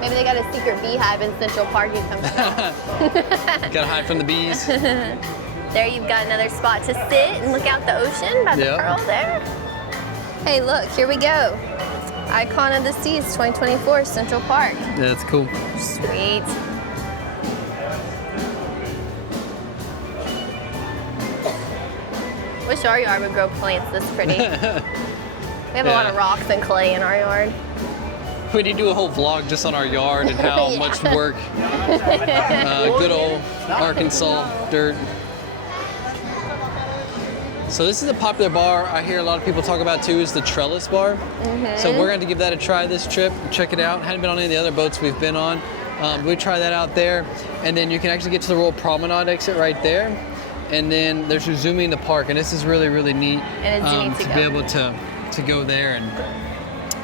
Maybe they got a secret beehive in Central Park you come to. Gotta hide from the bees. There you've got another spot to sit and look out the ocean by the Yep. Pearl there. Hey, look, here we go. Icon of the Seas 2024, Central Park. Yeah, that's cool. Sweet. Wish our yard would grow plants this pretty. We have a lot of rocks and clay in our yard. We need to do a whole vlog just on our yard and how Yeah. much work. Good old Arkansas dirt. So this is a popular bar I hear a lot of people talk about too, is the Trellis Bar. So we're going to give that a try this trip. Check it out. Hadn't been on any of the other boats we've been on. We try that out there. And then you can actually get to the Royal Promenade exit right there. And then there's your zooming in the park. And this is really, really neat, And it's neat to be go. able to go there and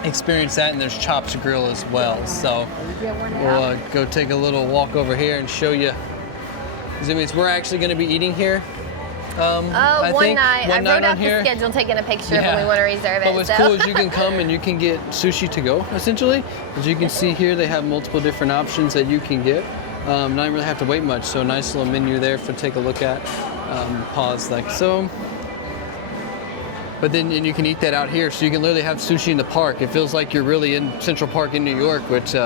experience that. And there's Chops Grill as well. So we'll go take a little walk over here and show you. Zoomies. We're actually going to be eating here. Oh, I one think night. I one night wrote on out the here. schedule, taking a picture Yeah. when we want to reserve it. But what's so. cool is you can come and you can get sushi to go, essentially. As you can see here, they have multiple different options that you can get. Not even really have to wait much, so a nice little menu there for take a look at. Pause like so. But then and you can eat that out here, so you can literally have sushi in the park. It feels like you're really in Central Park in New York, which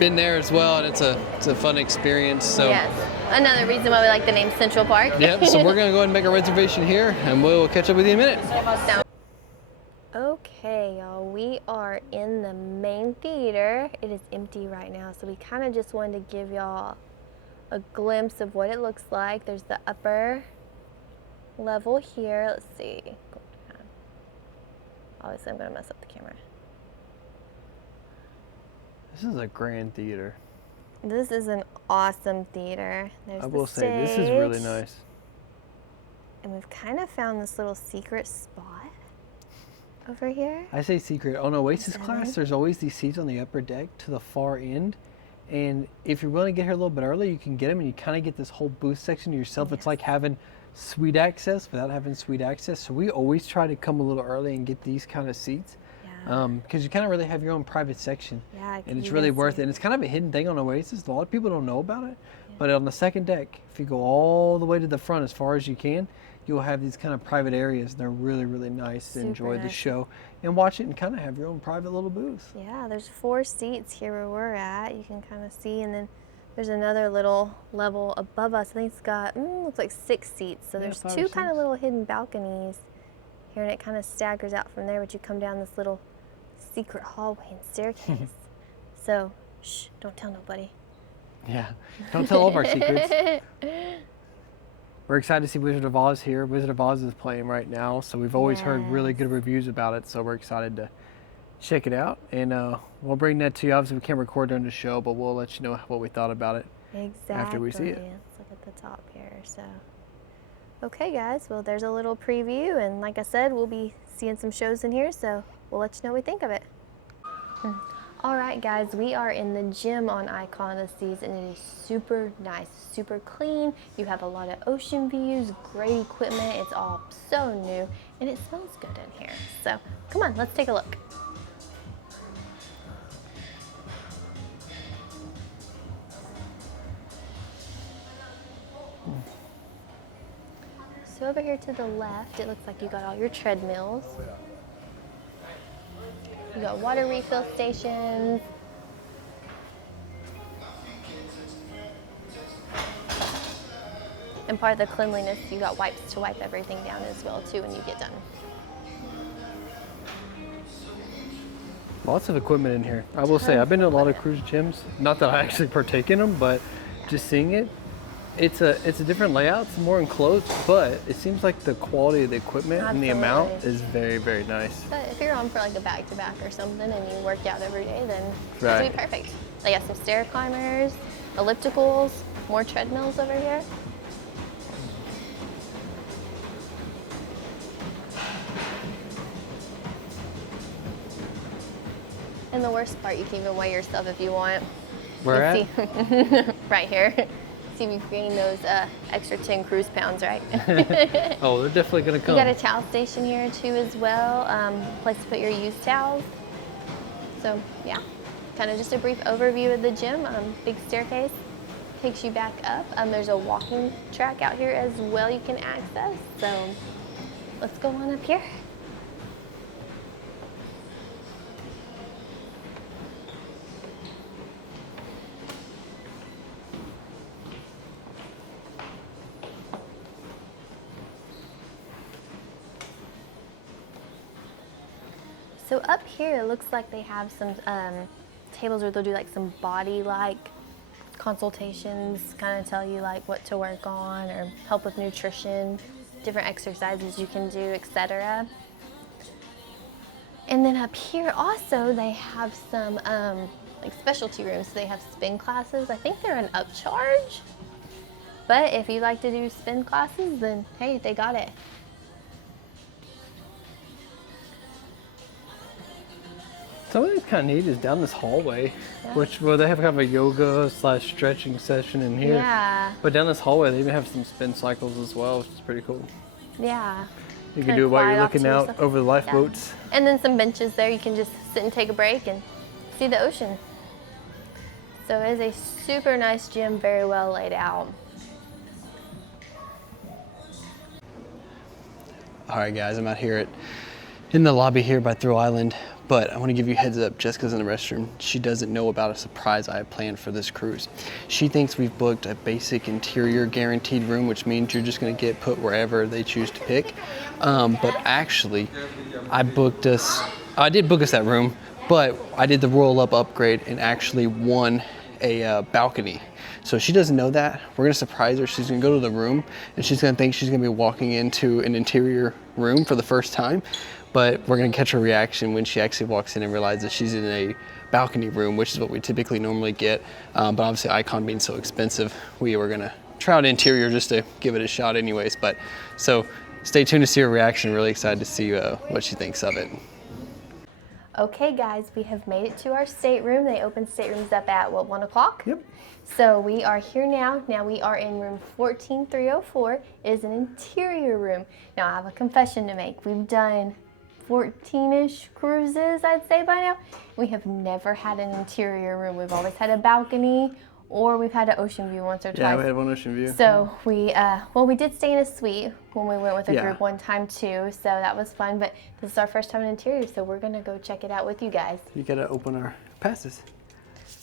been there as well, and it's a fun experience. So. Yes. Another reason why we like the name Central Park. Yep, so we're gonna go ahead and make a reservation here, and we'll catch up with you in a minute. Okay, y'all, we are in the main theater. It is empty right now, so we kind of just wanted to give y'all a glimpse of what it looks like. There's the upper level here. Let's see. Go down. Obviously, I'm gonna mess up the camera. This is a grand theater. This is an awesome theater. There's I the will say, this is really stage. nice. And we've kind of found this little secret spot. over here. I say secret. On Oasis 7. class, there's always these seats on the upper deck to the far end. And if you're willing to get here a little bit early, you can get them and you kind of get this whole booth section to yourself. It's like having suite access without having suite access. So we always try to come a little early and get these kind of seats. Because you kind of really have your own private section. Yeah, and it's really worth it. And it's kind of a hidden thing on Oasis. A lot of people don't know about it. But on the second deck, if you go all the way to the front as far as you can, you'll have these kind of private areas. They're really, really nice to enjoy the show and watch it and kind of have your own private little booth. Yeah, there's 4 seats here where we're at. You can kind of see, and then there's another little level above us. I think it's got, looks like 6 seats. So there's 2 kind of little hidden balconies here, and it kind of staggers out from there, but you come down this little secret hallway and staircase. So, shh, don't tell nobody. Yeah, don't tell all of our secrets. We're excited to see Wizard of Oz here. Wizard of Oz is playing right now, so we've always heard really good reviews about it, so we're excited to check it out. And we'll bring that to you. Obviously, we can't record during the show, but we'll let you know what we thought about it after we see it. Let's look at the top here. So, okay, guys, well, there's a little preview, and like I said, we'll be seeing some shows in here, so we'll let you know what we think of it. All right, guys, we are in the gym on Icon of the Seas, and it is super nice, super clean. You have a lot of ocean views, great equipment. It's all so new, and it smells good in here. So come on, let's take a look. So over here to the left, it looks like you got all your treadmills. You got water refill stations. And part of the cleanliness, you got wipes to wipe everything down as well too when you get done. Lots of equipment in here. I will say, I've been to a lot of cruise gyms. Not that I actually partake in them, but just seeing it, it's a different layout, it's more enclosed, but it seems like the quality of the equipment and the amount is very, very nice. But if you're on for like a back-to-back or something and you work out every day, then it's gonna be perfect. They got some stair climbers, ellipticals, more treadmills over here. And the worst part, you can even weigh yourself if you want. Where at? Right here. See if you've gained those extra 10 cruise pounds, right? Oh, they're definitely gonna come. You got a towel station here too as well. Place to put your used towels. So yeah, kind of just a brief overview of the gym. Big staircase takes you back up. There's a walking track out here as well you can access. So let's go on up here. So up here, it looks like they have some tables where they'll do like some body-like consultations, kind of tell you like what to work on or help with nutrition, different exercises you can do, etc. And then up here also, they have some like specialty rooms. So they have spin classes. I think they're an upcharge, but if you like to do spin classes, then hey, they got it. Something that's kind of neat is down this hallway, where they have kind of a yoga / stretching session in here. Yeah. But down this hallway, they even have some spin cycles as well, which is pretty cool. Yeah. You can do it while you're looking out over the lifeboats. Yeah. And then some benches there, you can just sit and take a break and see the ocean. So it is a super nice gym, very well laid out. All right, guys, I'm out here in the lobby here by Thrill Island, but I want to give you a heads up. Jessica's in the restroom. She doesn't know about a surprise I have planned for this cruise. She thinks we've booked a basic interior guaranteed room, which means you're just going to get put wherever they choose to pick. But actually, I did book us that room, but I did the roll up upgrade and actually won a balcony. So she doesn't know that. We're gonna surprise her. She's gonna go to the room and she's gonna think she's gonna be walking into an interior room for the first time, but we're gonna catch her reaction when she actually walks in and realizes she's in a balcony room, which is what we typically normally get. But obviously Icon being so expensive, we were gonna try out interior just to give it a shot anyways. But so stay tuned to see her reaction. Really excited to see what she thinks of it. Okay guys, we have made it to our stateroom. They opened staterooms up at what, 1 o'clock? Yep. So we are here now. Now we are in room 14304. It is an interior room. Now I have a confession to make. We've done 14-ish cruises, I'd say by now. We have never had an interior room. We've always had a balcony or we've had an ocean view once or twice. Yeah, we had one ocean view. So we, well, we did stay in a suite when we went with a group one time too, so that was fun, but this is our first time in interior, so we're gonna go check it out with you guys. You gotta open our passes.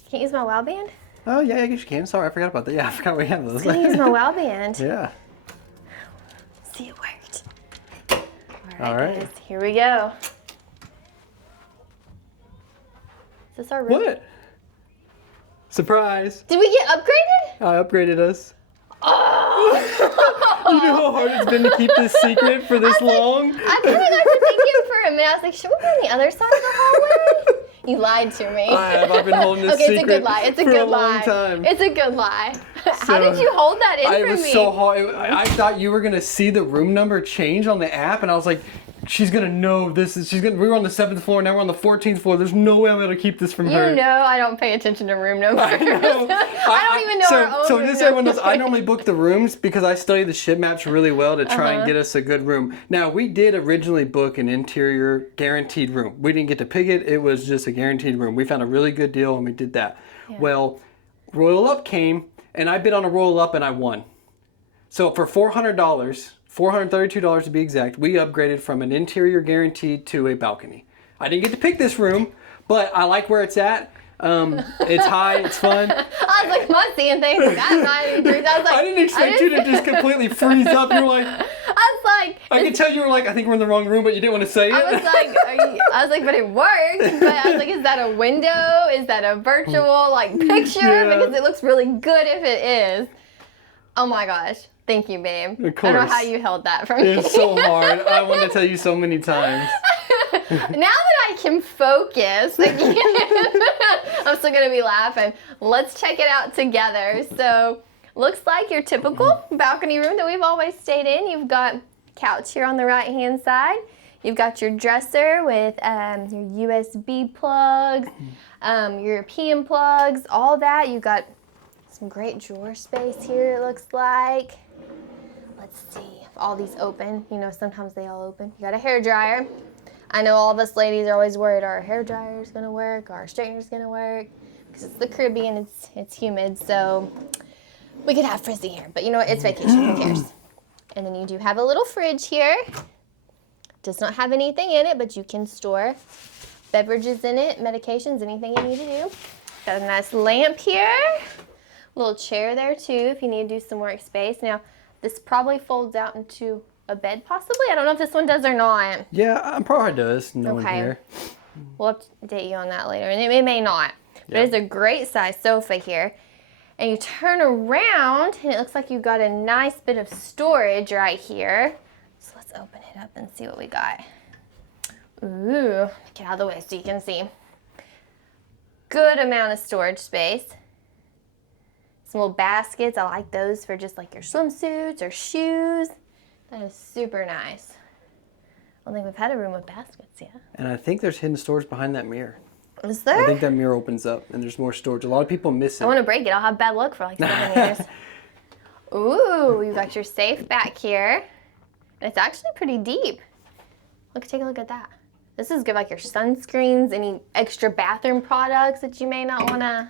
Can't use my WOW band? Oh yeah, I guess you can. Sorry, I forgot about that. Yeah, I forgot we have those. Can use my WOW band. Yeah. See, it worked. All right. Guys, here we go. Is this our room? What? Surprise! Did we get upgraded? I upgraded us. Oh! You know how hard it's been to keep this secret for this long? I kind of got to thinking for a minute. I was like, should we be on the other side of the hallway? You lied to me. I have. I've been holding this okay, secret it's a good lie. It's a for good a lie. long time. It's a good lie. How So, did you hold that in It for was me? so hard. I thought you were gonna see the room number change on the app, and I was like, she's gonna know this is. We were on the 7th floor, now we're on the 14th floor. There's no way I'm gonna keep this from her. You know I don't pay attention to room numbers. I know. I don't even know our own So room just so everyone knows, I numbers. normally book the rooms because I study the ship maps really well to try and get us a good room. Now, we did originally book an interior guaranteed room. We didn't get to pick it. It was just a guaranteed room. We found a really good deal and we did that. Yeah. Well, Royal Up came and I bid on a Royal Up and I won. So for $400, $432 to be exact, we upgraded from an interior guaranteed to a balcony. I didn't get to pick this room, but I like where it's at. It's high, it's fun. I was like, am I seeing things? Like, I'm not even truth. I was like, I didn't expect you to just completely freeze up. You were like, I was like, I could tell you were like, I think we're in the wrong room, but you didn't want to say it. I was like, but it worked. But I was like, is that a window? Is that a virtual like picture? Yeah. Because it looks really good if it is. Oh my gosh. Thank you, babe. Of I don't know course. how you held that from me. It's so hard. I wanted to tell you so many times. Now that I can focus again, I'm still gonna be laughing. Let's check it out together. So, looks like your typical balcony room that we've always stayed in. You've got couch here on the right-hand side. You've got your dresser with your USB plugs, European plugs, all that. You've got some great drawer space here, it looks like. Let's see if all these open. You know, sometimes they all open. You got a hair dryer. I know all of us ladies are always worried, our hair dryer is gonna work, our straightener's gonna work, because it's the Caribbean, it's humid, so we could have frizzy hair, but you know what, it's vacation, who cares? And then you do have a little fridge here. Does not have anything in it, but you can store beverages in it, medications, anything you need to do. Got a nice lamp here. Little chair there too, if you need to do some work space. Now, this probably folds out into a bed possibly. I don't know if this one does or not. Yeah, I'm probably does. No one Okay. here. We'll update you on that later, and it may not. But Yeah. it's a great size sofa here. And you turn around, and it looks like you've got a nice bit of storage right here. So let's open it up and see what we got. Ooh, get out of the way so you can see. Good amount of storage space. Some little baskets, I like those for just like your swimsuits or shoes. That is super nice. I don't think we've had a room with baskets yet. And I think there's hidden storage behind that mirror. Is there? I think that mirror opens up and there's more storage. A lot of people miss it. I want to break it. I'll have bad luck for like 7 years. Ooh, you got your safe back here. And it's actually pretty deep. Take a look at that. This is good, like your sunscreens, any extra bathroom products that you may not want to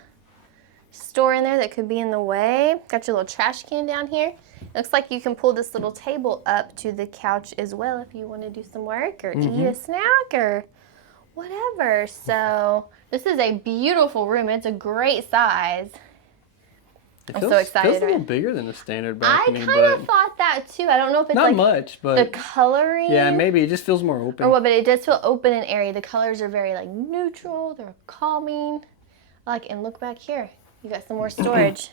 store in there that could be in the way. Got your little trash can down here. Looks like you can pull this little table up to the couch as well if you want to do some work or eat a snack or whatever. So this is a beautiful room. It's a great size. I'm so excited. It feels a little right? bigger than a standard I balcony, kind of but thought that too. I don't know if it's not like much, the but coloring. yeah, maybe it just feels more open. Or what, but it does feel open and airy. The colors are very like neutral. They're calming. And look back here. You got some more storage.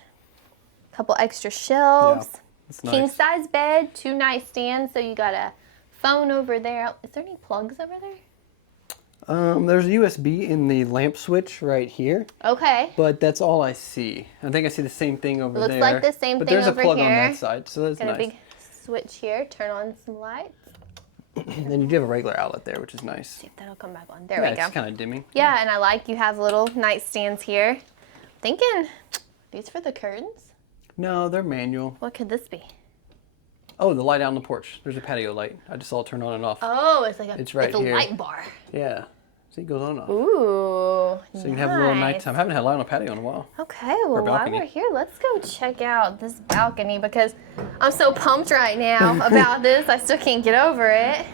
A couple extra shelves. Yeah, it's nice. King size bed, 2 nightstands. So you got a phone over there. Is there any plugs over there? There's a USB in the lamp switch right here, Okay. but that's all I see. I think I see the same thing over Looks there. like the same but thing there's over a plug on here. that side, so that's Got nice. a big switch here. Turn on some lights. Then you do have a regular outlet there, which is nice. See if that'll come back on. There Yeah, we go. it's kind of dimming. Yeah, and I like you have little nightstands here. Thinking these for the curtains? No, they're manual. What could this be? Oh, the light out on the porch. There's a patio light. I just saw it turn on and off. Oh, it's like It's right a here. light bar. Yeah. See, it goes on and off. Ooh, So you can have a little nighttime. I haven't had a light on a patio in a while. Okay, well, while balcony. we're here, let's go check out this balcony because I'm so pumped right now about this. I still can't get over it.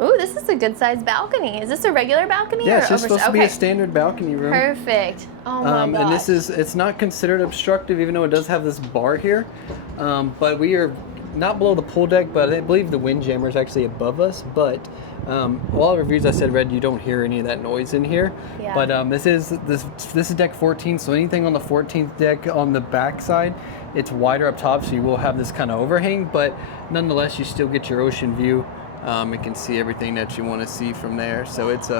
Ooh, this is a good sized balcony. Is this a regular balcony? Yeah, or it's just supposed to be okay. a standard balcony room. Perfect. Oh my gosh. And this is, it's not considered obstructive even though it does have this bar here. But we are not below the pool deck, but I believe the wind jammer is actually above us. But a lot of reviews I said read you don't hear any of that noise in here. Yeah. But this is deck 14, so anything on the 14th deck on the back side, it's wider up top, so you will have this kind of overhang, but nonetheless you still get your ocean view. You can see everything that you want to see from there, so it's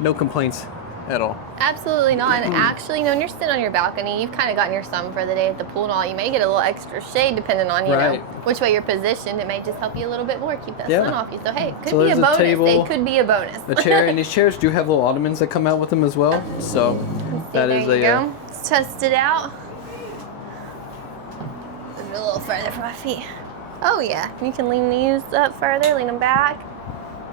no complaints at all. Absolutely not. And actually, when you're sitting on your balcony, you've kind of gotten your sun for the day at the pool and all. You may get a little extra shade depending on, you know, which way you're positioned. It may just help you a little bit more, keep that sun off you. So, hey, it could be a bonus. It could be a bonus. The chair, and these chairs do have little ottomans that come out with them as well. So, that is there you go. Let's test it out. Move it a little further for my feet. Oh, yeah. You can lean these up further, lean them back.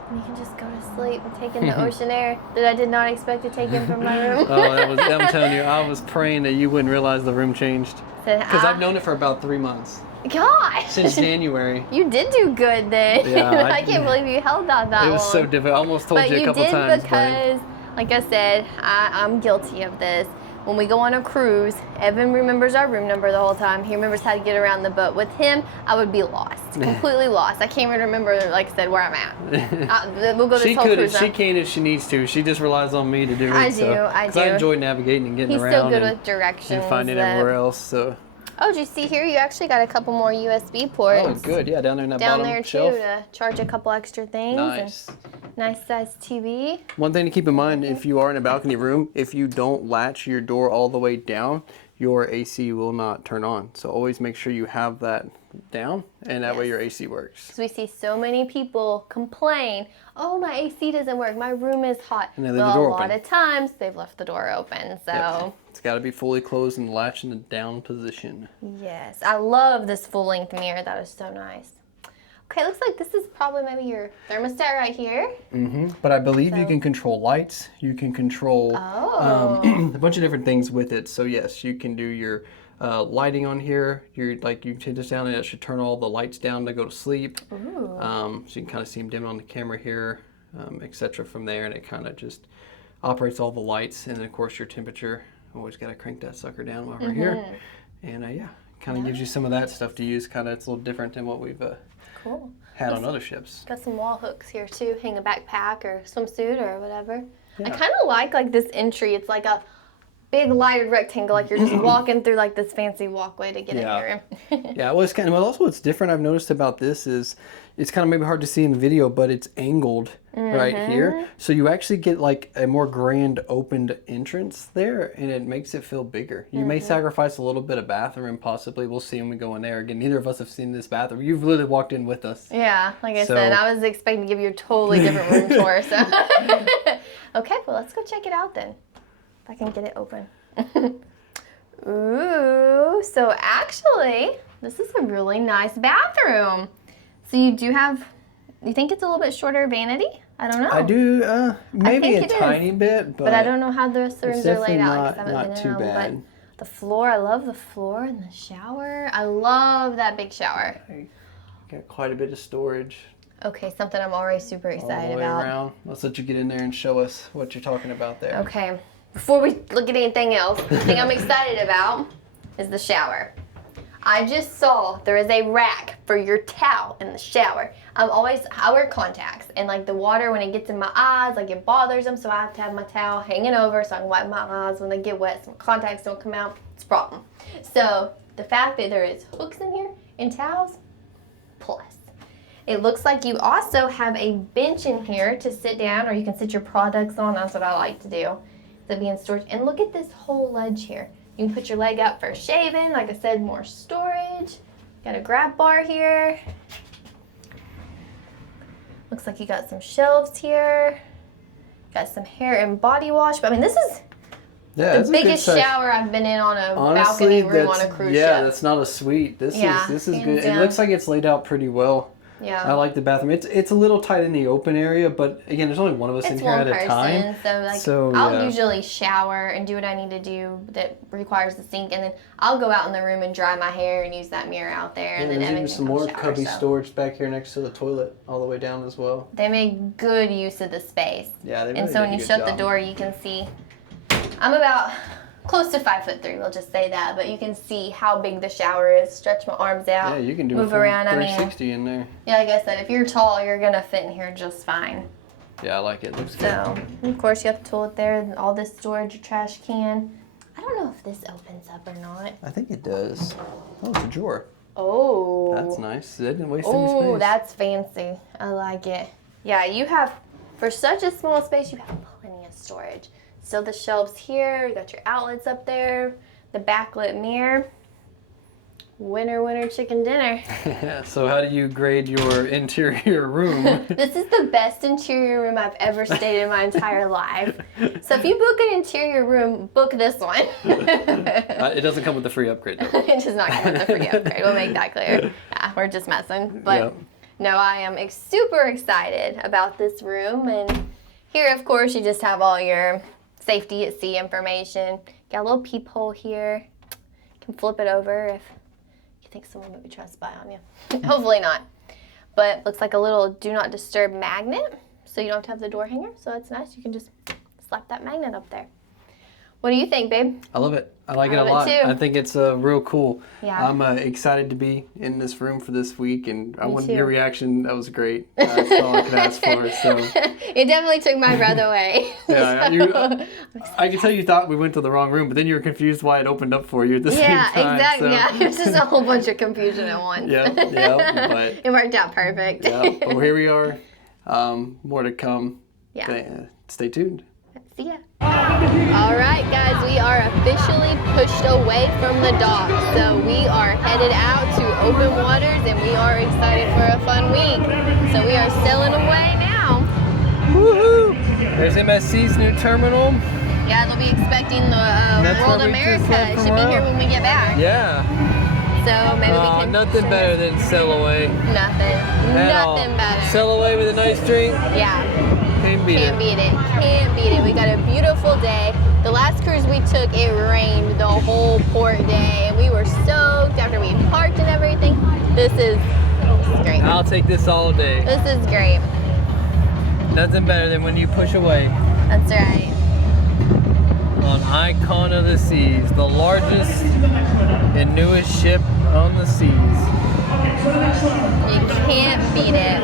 And you can just go to sleep and take in the ocean air that I did not expect to take in from my room. I'm telling you, I was praying that you wouldn't realize the room changed. Because I've known it for about 3 months. Gosh! Since January. You did do good then. Yeah, I can't believe you held that long. It was so difficult. I almost told you a couple times. Because, like I said, I'm guilty of this. When we go on a cruise, Evan remembers our room number the whole time. He remembers how to get around the boat. With him, I would be lost, completely lost. I can't even remember, like I said, where I'm at. We'll go this whole cruise now. She can if she needs to. She just relies on me to do it. I do. Because I enjoy navigating and getting around. He's still good with directions. And finding everywhere else. So. Oh, did you see here? You actually got a couple more USB ports. Oh, good. Yeah, down there in that down bottom there shelf. too to charge a couple extra things. Nice. Nice size TV. One thing to keep in mind if you are in a balcony room, if you don't latch your door all the way down, your AC will not turn on. So always make sure you have that down, and that way your AC works. So we see so many people complain, oh, my AC doesn't work, my room is hot. And they leave the door open. A lot open. of times they've left the door open, so. Yep. It's got to be fully closed and latched in the down position. Yes, I love this full-length mirror. That is so nice. Okay, looks like this is probably maybe your thermostat right here. Mm-hmm. But I believe you can control lights. You can control a bunch of different things with it. So yes, you can do your lighting on here. You take this down and it should turn all the lights down to go to sleep. Ooh. So you can kind of see them dim on the camera here, etc. from there, and it kind of just operates all the lights. And then of course your temperature. Always got to crank that sucker down while we're here. And yeah, kind of gives you some of that stuff to use. Kind of it's a little different than what we've had on other ships. Got some wall hooks here too. Hang a backpack or swimsuit or whatever. Yeah. I kind of like this entry. It's like a big lighted rectangle, like you're just walking through like this fancy walkway to get in your room. Yeah, well, it's kind of, but also what's different I've noticed about this is it's kind of maybe hard to see in the video, but it's angled right here. So you actually get like a more grand opened entrance there, and it makes it feel bigger. You may sacrifice a little bit of bathroom, possibly. We'll see when we go in there. Again, neither of us have seen this bathroom. You've literally walked in with us. Yeah, like I said, I was expecting to give you a totally different room tour. So, okay, well, let's go check it out then. If I can get it open. Ooh, so actually, this is a really nice bathroom. So you do have, you think it's a little bit shorter vanity? I don't know. I do, maybe a tiny bit, but I don't know how the rest of the rooms are laid out. Not too bad. But the floor, I love the floor and the shower. I love that big shower. Got quite a bit of storage. Okay, something I'm already super excited all the way about. around. Let's let you get in there and show us what you're talking about there. Okay, before we look at anything else, the thing I'm excited about is the shower. I just saw there is a rack for your towel in the shower. I wear contacts, and like the water, when it gets in my eyes, like it bothers them, so I have to have my towel hanging over so I can wipe my eyes when they get wet so my contacts don't come out. It's a problem. So the fact that there is hooks in here and towels, plus. It looks like you also have a bench in here to sit down, or you can sit your products on. That's what I like to do. To be in storage. And look at this whole ledge here. You can put your leg up for shaving. Like I said, more storage. Got a grab bar here. Looks like you got some shelves here. Got some hair and body wash. But I mean, this is the biggest shower I've been in on a balcony room on a cruise ship. Yeah, that's not a suite. This is good. It looks like it's laid out pretty well. Yeah. I like the bathroom. It's a little tight in the open area, but again, there's only one of us in here at a time. So I'll usually shower and do what I need to do that requires the sink, and then I'll go out in the room and dry my hair and use that mirror out there. And then there's even some more cubby storage back here next to the toilet, all the way down as well. They make good use of the space. Yeah, they really And so when you shut the door, you can see. I'm about close to 5'3", we'll just say that, but you can see how big the shower is. Stretch my arms out. Yeah, you can do move a around. 360 in there. Yeah, like I said, if you're tall, you're gonna fit in here just fine. Yeah, I like it. Looks good. So, of course, you have the toilet there, and all this storage, your trash can. I don't know if this opens up or not. I think it does. Oh, it's a drawer. Oh. That's nice. They didn't waste any space. Oh, that's fancy. I like it. Yeah, you have, for such a small space, you have plenty of storage. So the shelves here, you got your outlets up there, the backlit mirror. Winner, winner, chicken dinner. Yeah, so how do you grade your interior room? This is the best interior room I've ever stayed in my entire life. So if you book an interior room, book this one. It doesn't come with the free upgrade though. It does not come with the free upgrade, we'll make that clear. Yeah, we're just messing. But no, I am super excited about this room. And here, of course, you just have all your safety at sea information. Got a little peephole here. You can flip it over if you think someone would be trying to spy on you. Hopefully not. But looks like a little do not disturb magnet, so you don't have to have the door hanger. So that's nice. You can just slap that magnet up there. What do you think, babe? I love it. I like it a lot. Too. I think it's real cool. Yeah. I'm excited to be in this room for this week, and I wanted your reaction. That was great. That's all I could ask for. So it definitely took my breath away. Yeah, I can tell you thought we went to the wrong room, but then you were confused why it opened up for you at the same time. Yeah, exactly. So. Yeah, it's just a whole bunch of confusion at once. Yeah, but it worked out perfect. Yeah, but here we are. More to come. Yeah. Stay tuned. See ya. All right, guys, we are officially pushed away from the dock. So we are headed out to open waters, and we are excited for a fun week. So we are sailing away now. Woohoo! There's MSC's new terminal. Yeah, they'll be expecting the World America. It should be here when we get back. Yeah. So maybe we can. Nothing better than sail away. Nothing better. Sail away with a nice drink. Yeah. Can't beat it. Can't beat it. We got a beautiful day. The last cruise we took, it rained the whole port day, and we were soaked after we parked and everything. This is great. I'll take this all day. This is great. Nothing better than when you push away. That's right. On Icon of the Seas, the largest and newest ship on the seas. You can't beat it.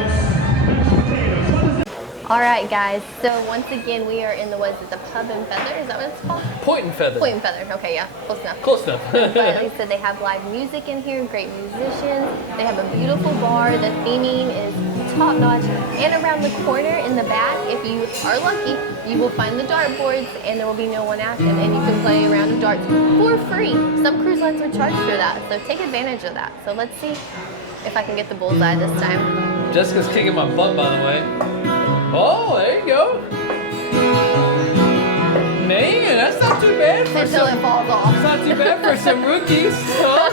All right, guys. So once again, we are in the Pub and Feather? Is that what it's called? Point and Feather. Point and Feather. Okay, yeah, close enough. Close enough. But like I said, they have live music in here, great musicians. They have a beautiful bar. The theming is top notch. And around the corner in the back, if you are lucky, you will find the dartboards, and there will be no one at them, and you can play a round of darts for free. Some cruise lines would charge for that, so take advantage of that. So let's see if I can get the bullseye this time. Jessica's kicking my butt, by the way. Oh, there you go. Man, that's not too bad for Until it falls off. It's not too bad for some rookies. Huh?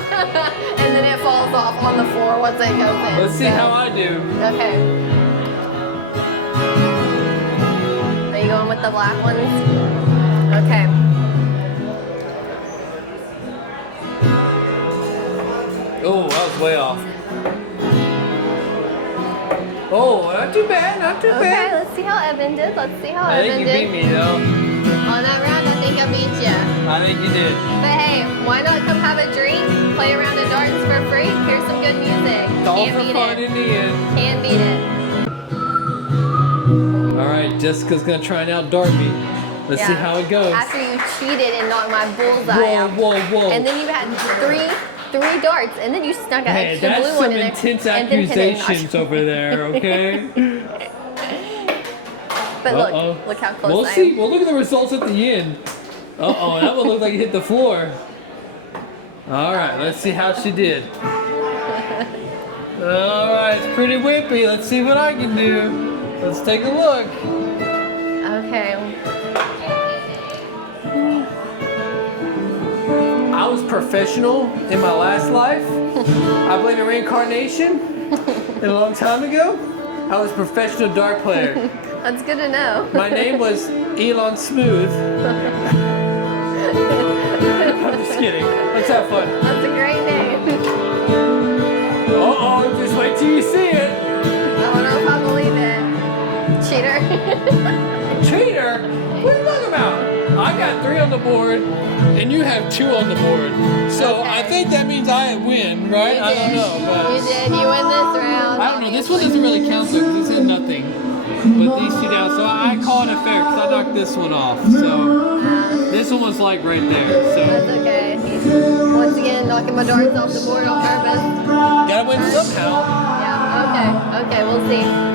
And then it falls off on the floor once it goes in. Let's see how I do. Okay. Are you going with the black ones? Okay. Oh, that was way off. Oh, not too bad, not too bad. Okay, let's see how Evan did. Let's see how I Evan think did. you beat me, though. On that round, I think I beat you. I think you did. But hey, why not come have a drink, play a round of darts for free? Here's some good music. It's all Can't for beat fun it. in the end. Can't beat it. All right, Jessica's gonna try and outdart me. Let's see how it goes. After you cheated and knocked my bullseye out. Whoa. And then you had three darts, and then you snuck an Hey, extra that's blue one some in there. intense and then hit it accusations over there, okay? But look how close We'll I see. am. We'll look at the results at the end. Uh-oh, that one looked like it hit the floor. All right, let's see how she did. All right, it's pretty whippy. Let's see what I can do. Let's take a look. Okay. I was professional in my last life. I believe in reincarnation. And a long time ago, I was a professional dart player. That's good to know. My name was Elon Smooth. I'm just kidding. Let's have fun. That's a great name. Uh-oh, just wait till you see it. I don't know if I believe it. Cheater. Cheater? What are you talking about? I got 3 on the board, and you have 2 on the board. So I think that means I win, right? I don't know. But You did. You win this round. I don't know. This one doesn't really count though, because it said nothing. But these 2 down. So I call it a fair, because I knocked this one off. So this one was like right there. So That's okay. Once again, knocking my darts off the board on purpose. gotta win somehow. Yeah, okay, we'll see.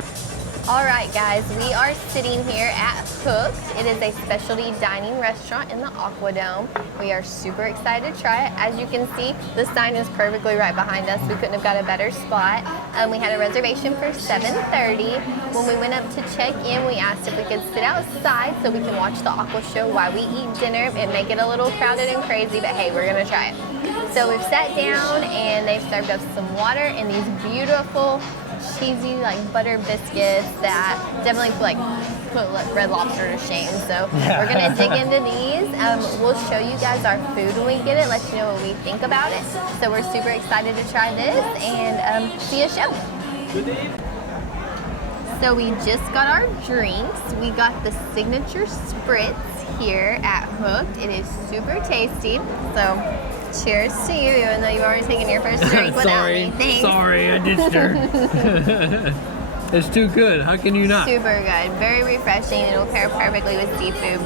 All right, guys, we are sitting here at Hooked. It is a specialty dining restaurant in the Aquadome. We are super excited to try it. As you can see, the sign is perfectly right behind us. We couldn't have got a better spot. We had a reservation for 7:30. When we went up to check in, we asked if we could sit outside so we can watch the Aqua show while we eat dinner and make it a little crowded and crazy, but hey, we're gonna try it. So we've sat down and they've served us some water and these beautiful cheesy like butter biscuits that definitely like put Red Lobster to shame. So we're gonna dig into these. We'll show you guys our food when we get it, let you know what we think about it. So we're super excited to try this and see a show. So we just got our drinks. We got the signature spritz here at Hooked. It is super tasty. So cheers to you, even though you've already taken your first drink without me. Thanks. Sorry, I ditched her. It's too good. How can you not? Super good. Very refreshing. It'll pair perfectly with seafood.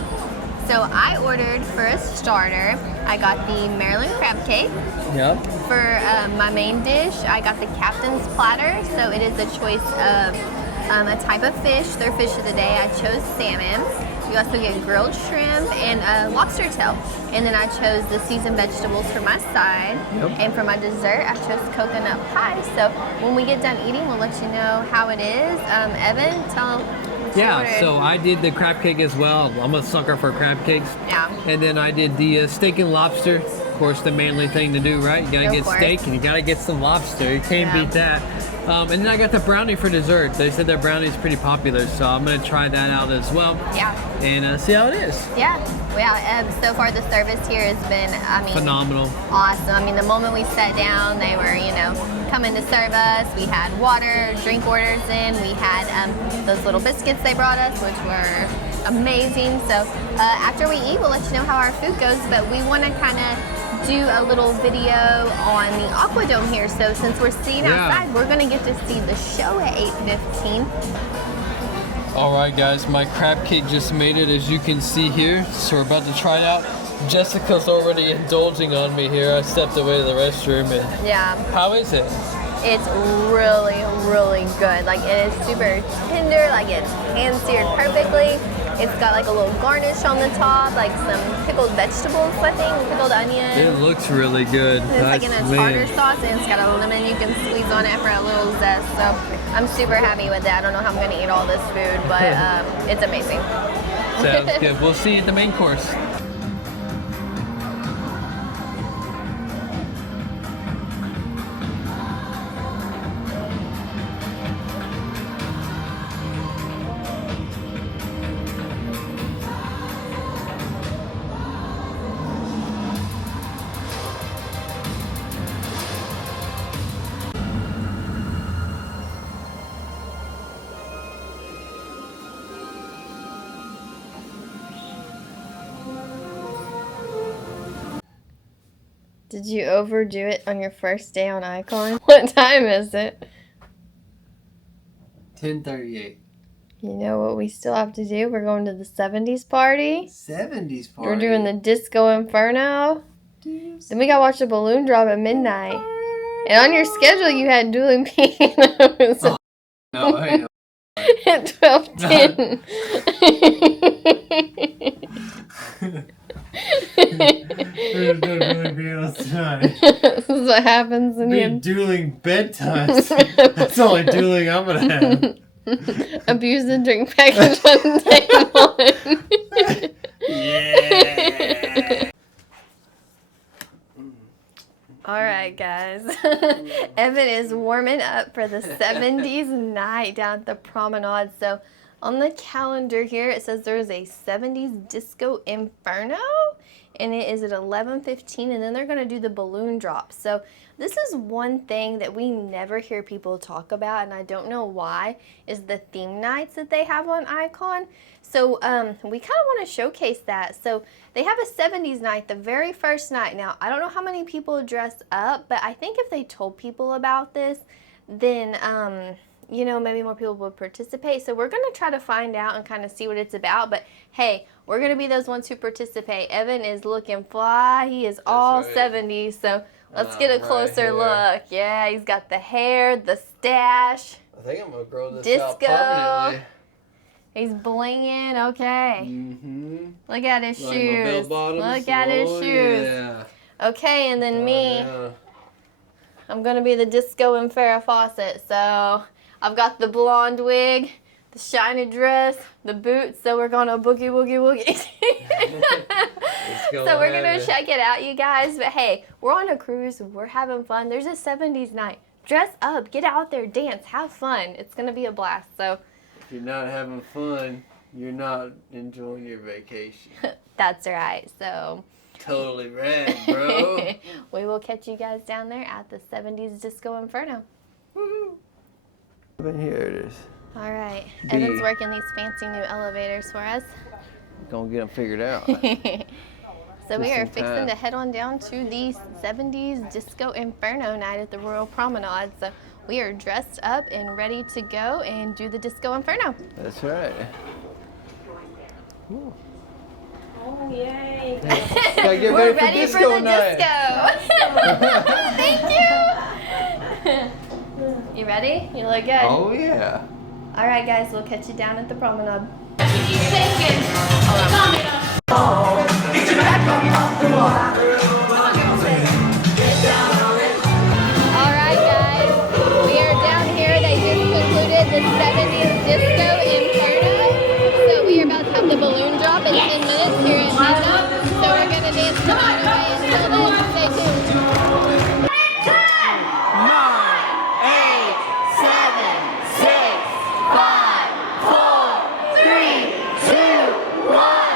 So I ordered for a starter, I got the Maryland crab cake. Yep. For my main dish, I got the captain's platter. So it is a choice of a type of fish. Their fish of the day, I chose salmon. You also get grilled shrimp and lobster tail. And then I chose the seasoned vegetables for my side. Yep. And for my dessert, I chose coconut pie. So when we get done eating, we'll let you know how it is. Evan, tell Yeah, so I did the crab cake as well. I'm a sucker for crab cakes. Yeah. And then I did the steak and lobster. Of course, the manly thing to do, right? You gotta get steak and you gotta get some lobster. You can't beat that. And then I got the brownie for dessert. They said their brownie is pretty popular, so I'm gonna try that out as well. Yeah. And see how it is. Yeah. So far the service here has been, Phenomenal. Awesome. I mean, the moment we sat down, they were, coming to serve us. We had water, drink orders in. We had those little biscuits they brought us, which were amazing. So after we eat, we'll let you know how our food goes, but we want to kind of do a little video on the Aquadome here. So since we're sitting outside, we're going to get to see the show at 8:15. All right, guys, my crab cake just made it, as you can see here. So we're about to try it out. Jessica's already indulging on me here. I stepped away to the restroom. And how is it? It's really, really good. Like, it is super tender. Like, it's hand-seared perfectly. It's got like a little garnish on the top, like some pickled vegetables, I think, pickled onion. It looks really good. And it's like in a tartar sauce, and it's got a lemon you can squeeze on it for a little zest. So I'm super happy with it. I don't know how I'm going to eat all this food, but it's amazing. Sounds good. We'll see you at the main course. Did you overdo it on your first day on Icon? What time is it? 10:38. You know what we still have to do? We're going to the 70s party. 70s party. We're doing the Disco Inferno. Then we gotta watch the balloon drop at midnight. And on your schedule, you had Dueling Pianos No, I know. at 12:10. There's no dueling pianos tonight. This is what happens when you Dueling bedtimes. That's the only dueling I'm gonna have. Abuse the drink package on day 1. Yeah. Alright guys, Evan is warming up for the 70s night down at the promenade. So on the calendar here it says there's a 70s disco inferno and it is at 11:15, and then they're going to do the balloon drop. So this is one thing that we never hear people talk about, and I don't know why, is the theme nights that they have on Icon. So we kind of want to showcase that. So they have a 70s night, the very first night. Now, I don't know how many people dress up, but I think if they told people about this, then, you know, maybe more people would participate. So we're going to try to find out and kind of see what it's about. But hey, we're going to be those ones who participate. Evan is looking fly. He is all right. 70s. So let's get a closer look. Yeah, he's got the hair, the stash. I think I'm going to grow this Disco. out permanently. He's blinging. Okay. Mm-hmm. Look at his Like my shoes. bell-bottoms. Look at his Oh, shoes. Yeah. Okay, and then me. Yeah. I'm going to be the Disco and Farrah Fawcett. So I've got the blonde wig, the shiny dress, the boots. So we're going to boogie, woogie, woogie. So we're going to check it out, you guys. But hey, we're on a cruise. We're having fun. There's a 70s night. Dress up. Get out there. Dance. Have fun. It's going to be a blast. So If you're not having fun, you're not enjoying your vacation. that's right. So Totally rad, bro. we will catch you guys down there at the 70s Disco Inferno. And here it is. All right. Evan's working these fancy new elevators for us. Gonna get them figured out. So we Just are in fixing time. to head on down to the 70s Disco Inferno night at the Royal Promenade. So we are dressed up and ready to go and do the Disco Inferno. That's right. Oh, yay. Gotta get We're ready ready for disco the night. disco. Thank you. You ready? You look good. Oh yeah. All right, guys, we'll catch you down at the promenade. All right, guys, we are down here. They just concluded the 70s Disco Inferno. So we are about to have the balloon drop in 10 minutes here at midnight. So we're going to dance the night away until then. Stay tuned. 9, 8, 7, 6, 5, 4, 3, 2, 1.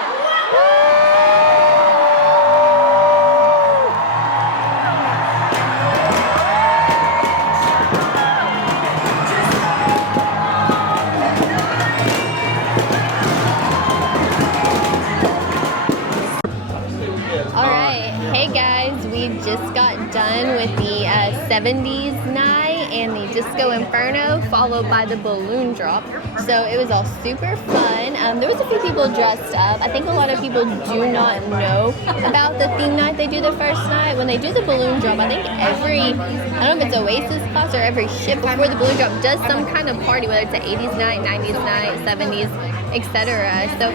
All right, hey guys, we just got done with the 70s night and the Disco Inferno, followed by the balloon drop. So it was all super fun. There was a few people dressed up. I think a lot of people do not know about the theme night they do the first night. When they do the balloon drop, I think every, I don't know if it's Oasis class or every ship before the balloon drop does some kind of party, whether it's an 80s night, 90s night, 70s, etc. So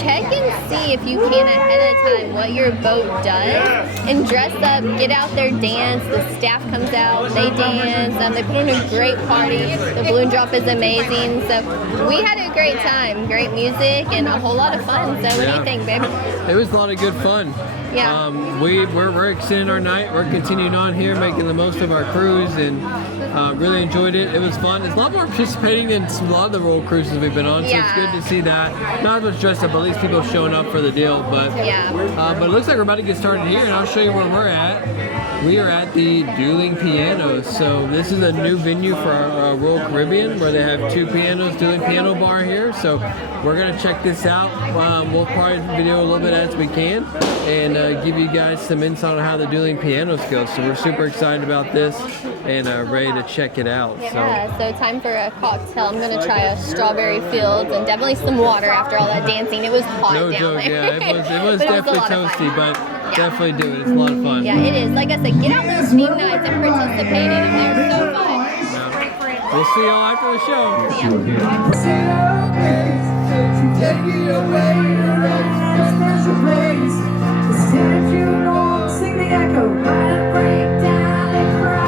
check and see if you can ahead of time what your boat does and dress up, get out there, dance. The staff comes out, they dance, they put on a great party. The balloon drop is amazing. So we had a great time, great music and a whole lot of fun. So what do you think, babe? It was a lot of good fun. Yeah. We're extending our night. We're continuing on here, making the most of our cruise, and really enjoyed it. It was fun. It's a lot more participating than a lot of the roll cruises we've been on, so it's good to see that. Not as much dressed up, but at least people showing up for the deal. But but it looks like we're about to get started here, and I'll show you where we're at. We are at the Dueling Pianos. So this is a new venue for our Royal Caribbean, where they have 2 pianos, Dueling Piano Bar here. So we're gonna check this out. We'll probably video a little bit as we can, and give you guys some insight on how the Dueling Pianos go. So we're super excited about this and ready to check it out. Yeah, so time for a cocktail. I'm gonna try a strawberry fields and definitely some water after all that dancing. It was hot No down joke, there. yeah, it was But definitely a lot of toasty, fun. but definitely do it. It's a lot of fun. Yeah, it is. Like I said, get out those theme nights and participate in them. They're so fun. Yeah. We'll see y'all after the show. Take it away to a special place. Stand you know, sing the echo, ride and break down and cry.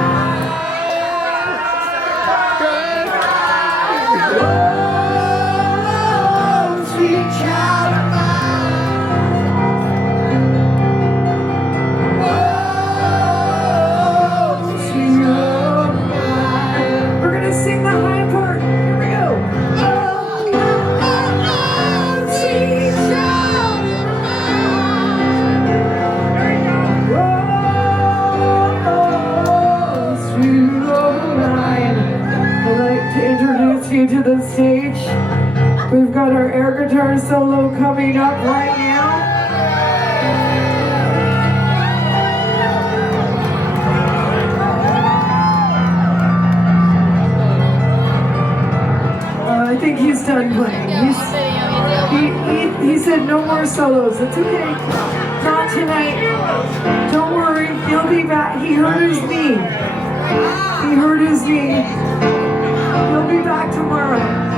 you to the stage. We've got our air guitar solo coming up right now. I think he's done playing. He said no more solos. It's okay. Not tonight. Don't worry. He'll be back. He hurt his knee. He hurt his knee. He'll be back tomorrow.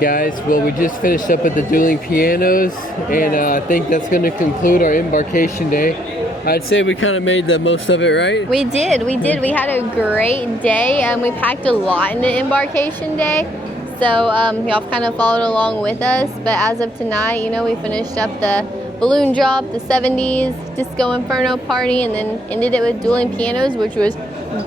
Guys, well, we just finished up at the Dueling Pianos, and I think that's going to conclude our embarkation day. I'd say we kind of made the most of it, right? We did. We had a great day. We packed a lot into embarkation day, so y'all kind of followed along with us. But as of tonight, you know, we finished up the balloon drop, the 70s Disco Inferno party, and then ended it with Dueling Pianos, which was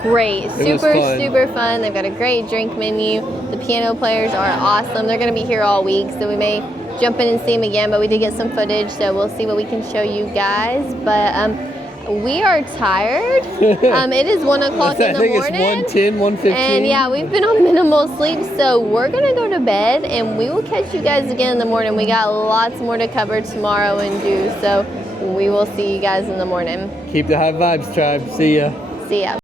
great. Super fun. They've got a great drink menu. The piano players are awesome. They're going to be here all week, so we may jump in and see them again, but we did get some footage, so we'll see what we can show you guys. But we are tired. It is 1 o'clock in the morning. I think it's 1:10, 1:15. And yeah, we've been on minimal sleep, so we're going to go to bed, and we will catch you guys again in the morning. We got lots more to cover tomorrow and do, so we will see you guys in the morning. Keep the high vibes, tribe. See ya. See ya.